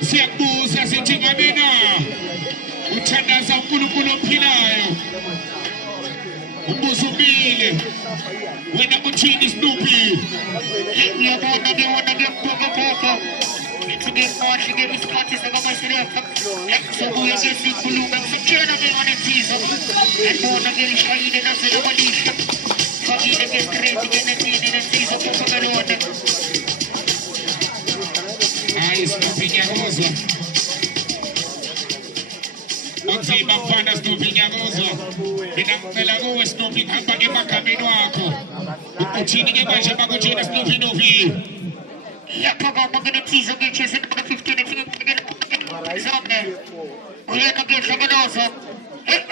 Siyakubuza sithi ngabe na uthandaza uNkulunkulu ophilayo umbuzo umile wena uthini Snoopy uyabona ke wona ke mphokopho ithi ke mwashi ke isikhathi sakaMasirefa sokuya ke sikhuluma sitshela ke ngane insizwa ebona ke ishayile naselobalisha fakile ke straight ke nensizwa kokumelona hayi Snoopy nyakozo unzima mfana Snoopy nyakozo mina ngicela kuwe Snoopy hamba emagameni wakho uthini ke manje bakutshela Snoopy Novi yaphakama ke nensizwa ke Chelsea number 15 ifike zonke uyena ke Dlabanoza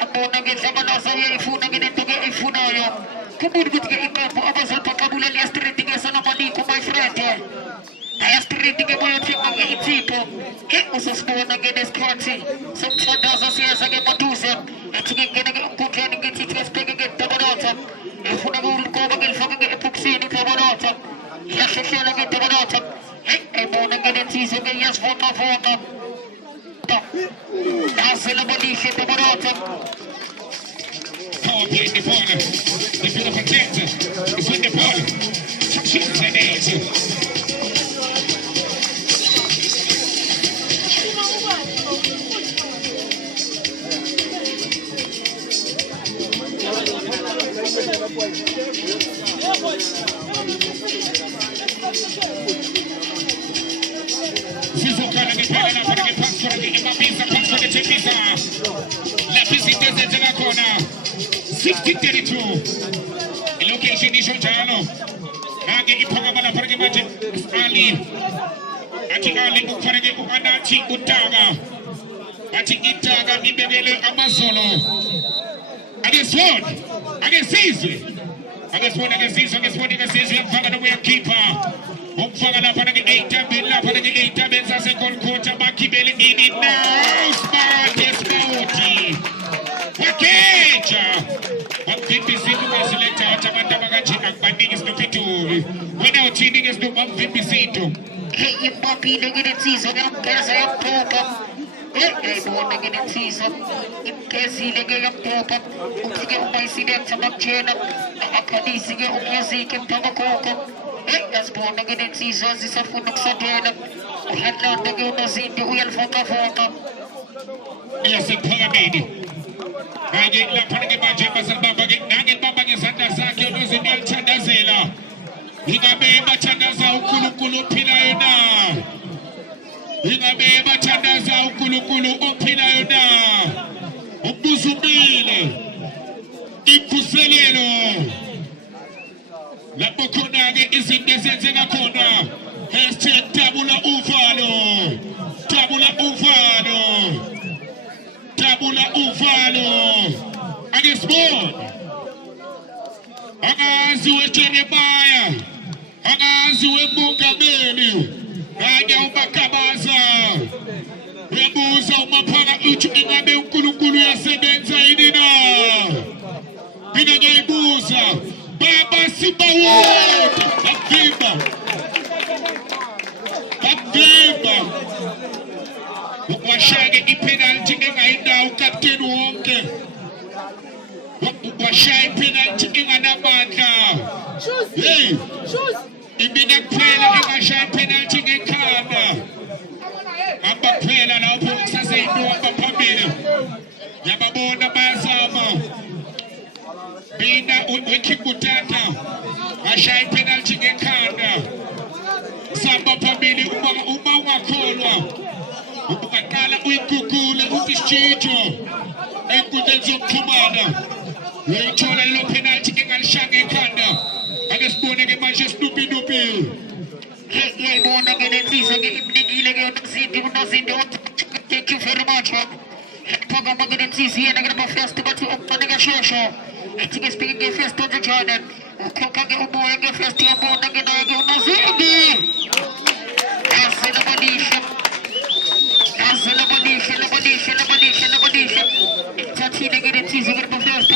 abona ke Dlabanoza uyayifuna ke nento ke ifunayo kubuthi ukuthi ke iqembu abazolibhaqabula le street ke sanomaliko my friend ayasitreat ke boyothenga ke ithipho usasibona ke nesikhathi sokuthandaza siyeza ke maduze ethi ke ngena ke umkhuhlane ke thithi esibheke ke Dlabanoza efuna ke ulikoba ke lifake ke ebuksini Dlabanoza yasheshela ke Dlabanoza ebona ke nensizwa ke yasivota asela balishe Dlabanoza power play the ball the beautiful protector is with the ball she's the edge Zizokana ngiphala lapha ngiphansi ngibabisa phansi ngethembisa lapha izinto ezenzeka khona 1632 ilocation isho njalo nange iphakama lapha ke manje Ali athi Ali kufanele uanathi utaka bathi itaka ngibekele amazolo akesizwe mfaka nokuyamkhipha umfaka lapha nge-8 lapha nge-8 saseGolgotha bakhibele ini now smart esibawuthi wakeja wamvimbisile umaselector wathi abantu abakanje akubaningi Snoopy wena uthini ke Snoopy wamvimbisito impapile ke nensizwa yamgeza yamphupha ebona ke nensizwa imgezile ke yamphupha uphike umayisilenza bakutshela akakhalisi ke umuziki mphakakhokho yazibona ke nensizwa zisafuna ukusondela uHadlanda ke unozinti uyalifokavoka eyasekuphakameni kanye lapha ke manje basalibamba ke nangibamba ngezandla zakhe unozinti uyalithandazela ingabe bathandaza uNkulunkulu ophilayo na ingabe bathandaza uNkulunkulu ophilayo na umbuzo umile ikhuselelo lapho khona ke izinto ezenzeka khona #tabula uvalo akesibona angazi weJeremiah angazi weMongameli kanye uMakabaza uyabuza umaphaka uthi ingabe uNkulunkulu uyasebenza yini na mina ngiyayibuza baba sibawona akimba washake ipenalty engayindawo ukapteni wonke washaya penalty inganamandla. Hey, imina kuphela engashaya penalty ngekhanda. Hamba kuphela lapho kusaseyinto hamba phambili. Yababona bayazama. Mina wekhibutata washaya penalty ngekhanda. Samba phambili uma ungakholwa. Ubungaqala uyigugule uthi isitsho enkundleni zokuxhumana uyayithola lelo penalty engalishanga ekhanda. Ake sibone-ke manje Snoopy. Yayibona ke lensizwa ke ibnikile ke unozinto thank you very much phakama ke lensizwa yena ke first bathi ukunika shosho ethi ke speaking ke first njani ukhokha ke umoya ke first yabona ke naye ke unozinto Labadisha. Tathile ke lensizwa ke first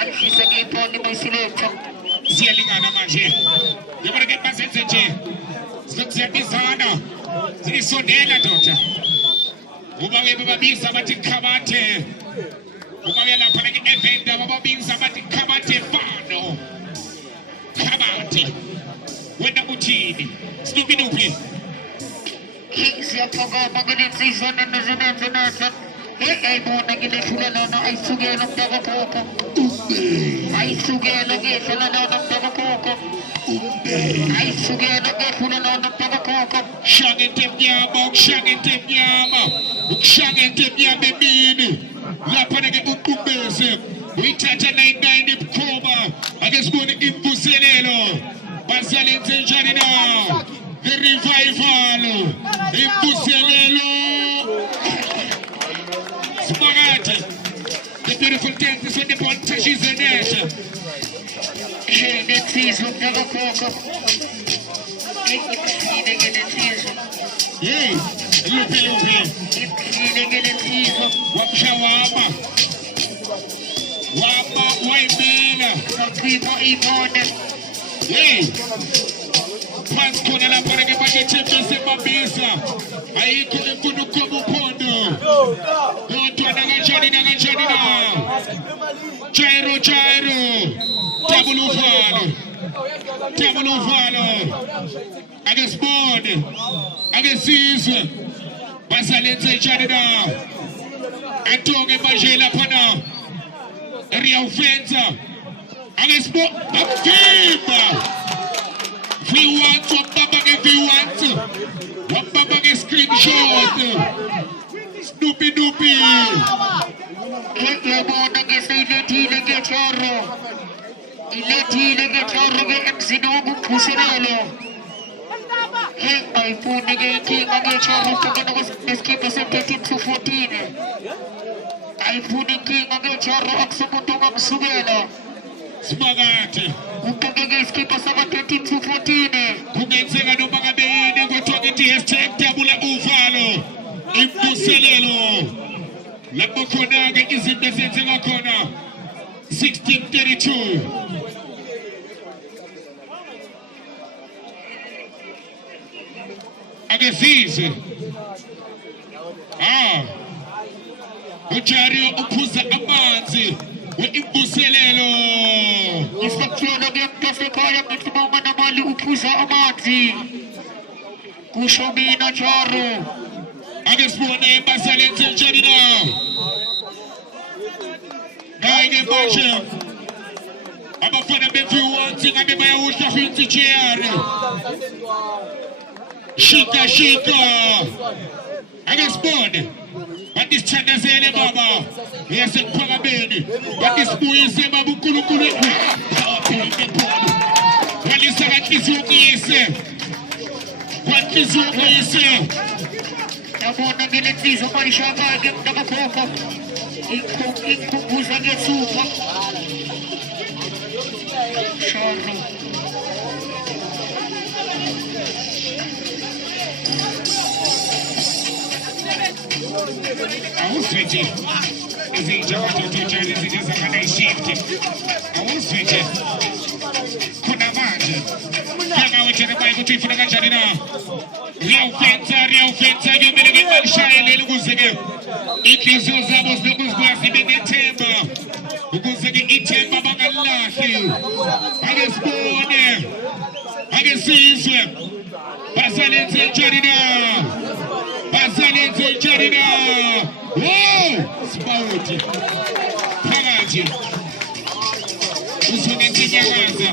alifisa ke iphone moyiselector Ziyalingana manje. Yabona ke basenze nje. Ziyabizana. Zisondela doda. Uma ke babiza bathi khabathe. Uma ke lapha ke event ababiza bathi khabathe fano. Khabathe. Wena uthini? Snoopy. Siyaphakama ke lensizwa nezinto ayibona ke lethulana ayisukela umntakakho ayisukela ke hlala nomntakakho ayisukela ke hlala nomntakakho Kushanga into emnyama emini. Lapha ke uqumbeze. Uyithatha 99 ibukhoma. Ake sibone imvuselelo. Basalenze njani na? The revival. Imvuselelo. Spaghetti. The beautiful dance is when the ball touches the net. lensizwa umntakakho Hey, Lupi. iphile ke lensizwa Wamshawama. Waimela. sakhipha ibona Hey. Phansi khona lapha ke bakeThembi semabisa. Ayikho imfundo komuphondo. Kodwa nakanjani na. Jairo. Double uvalo. Ake sibone. Ake sizwe. Basalenze njani na. Antonge manje lapha na. Ria ufenza. Ake sibone. Akimba. V1 wambamba ke screenshot. Snoopy. yabona ke seyilethile ke choro ke emzini wokuphuselelo ayifuni ke inkinga ke choro ukungena kwesikipha se-13-14 ayifuni inkinga ke choro akusumuntu ongamsukela Sibakade. ubheke ke isikipha saka-13-14 Kungenzeka noma ngabe yini kodwa ngithi #double uvalo. Imvuselelo. Lapho khona ke izinto ezenzeka khona. 1632. Ake sizwe. Ujario uphuza amanzi. Imvuselelo. isakhielo ke mntasekhaya ngithi uma namali uphuza amanzi kusho mina choro Ake sibone basalenze njani na. Naye manje. Abafana beV1 singabe bayawuhla futhi chair. Shika. Ake sibone. Bathi sithandazele baba. Yasekuphakameni. Bathi sibuyise baba uNkulunkulu. Walisa kanhliziyo kuyise. yabona ke lensizwa malishaka ke mntakakho inkhumbuza ke supha choro Awuswithe. Izinja madoda izinto zakanayishifti. Awuswithe. Khona manje. Yangawethe bayi ukuthi ifuna kanjani na. Riyawufenza kumele ke balishayelele ukuze ke inhliziyo zabo ziloku zibuya zibe nethemba. Ukuze ke ithemba Basalenze Jarina. Basalenze Jarina. Wow! Spauti. Pagati. Usunenze Nyanza.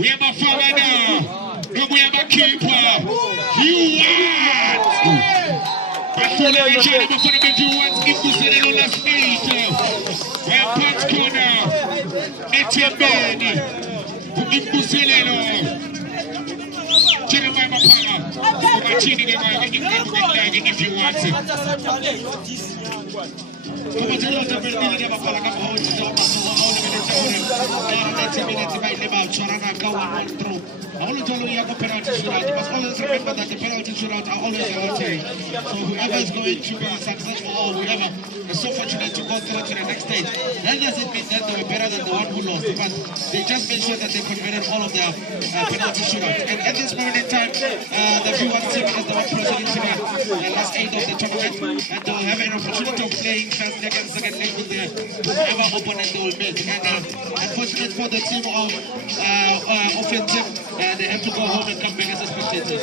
We have a father now. No, we have a keeper. You what? But for the region, we want to do what's in the city on the stage. And Pat's corner. It's your bed. In the city. Jeremiah Mapama. I'm cheating in my if you want to. Come on, tell us the building of a I only tell you you have a penalty shootout. You must always remember that the penalty shootouts are always a lottery. So whoever is going to be successful or whoever is so fortunate to go through to the next stage, that doesn't mean that they were better than the one who lost. But they just made sure that they converted all of their penalty shootouts. And at this moment in time, the V1 team is the one proceeding to the last 8 of the tournament. And they will have an opportunity of playing first leg and second leg with whoever opponent they will meet. And unfortunate for the team of offensive, they have to go home and come back as a spectators.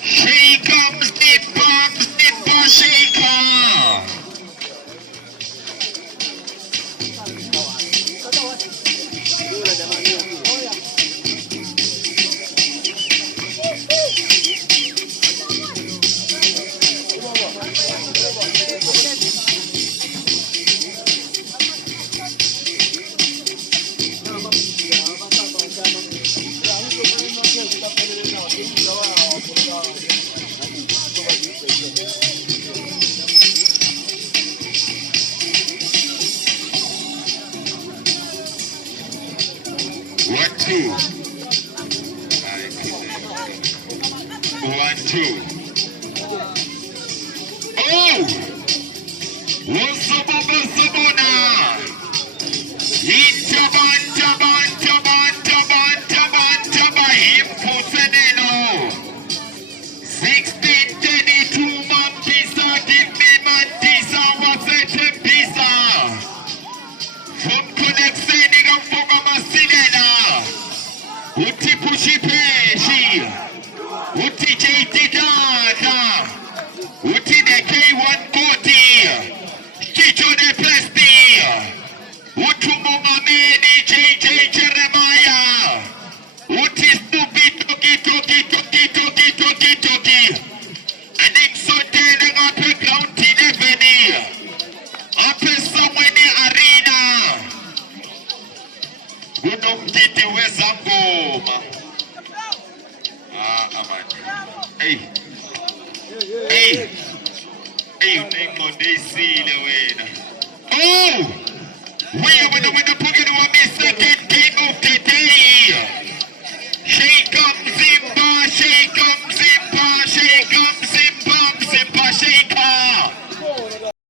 She comes, it bombs, it shaker. We are with the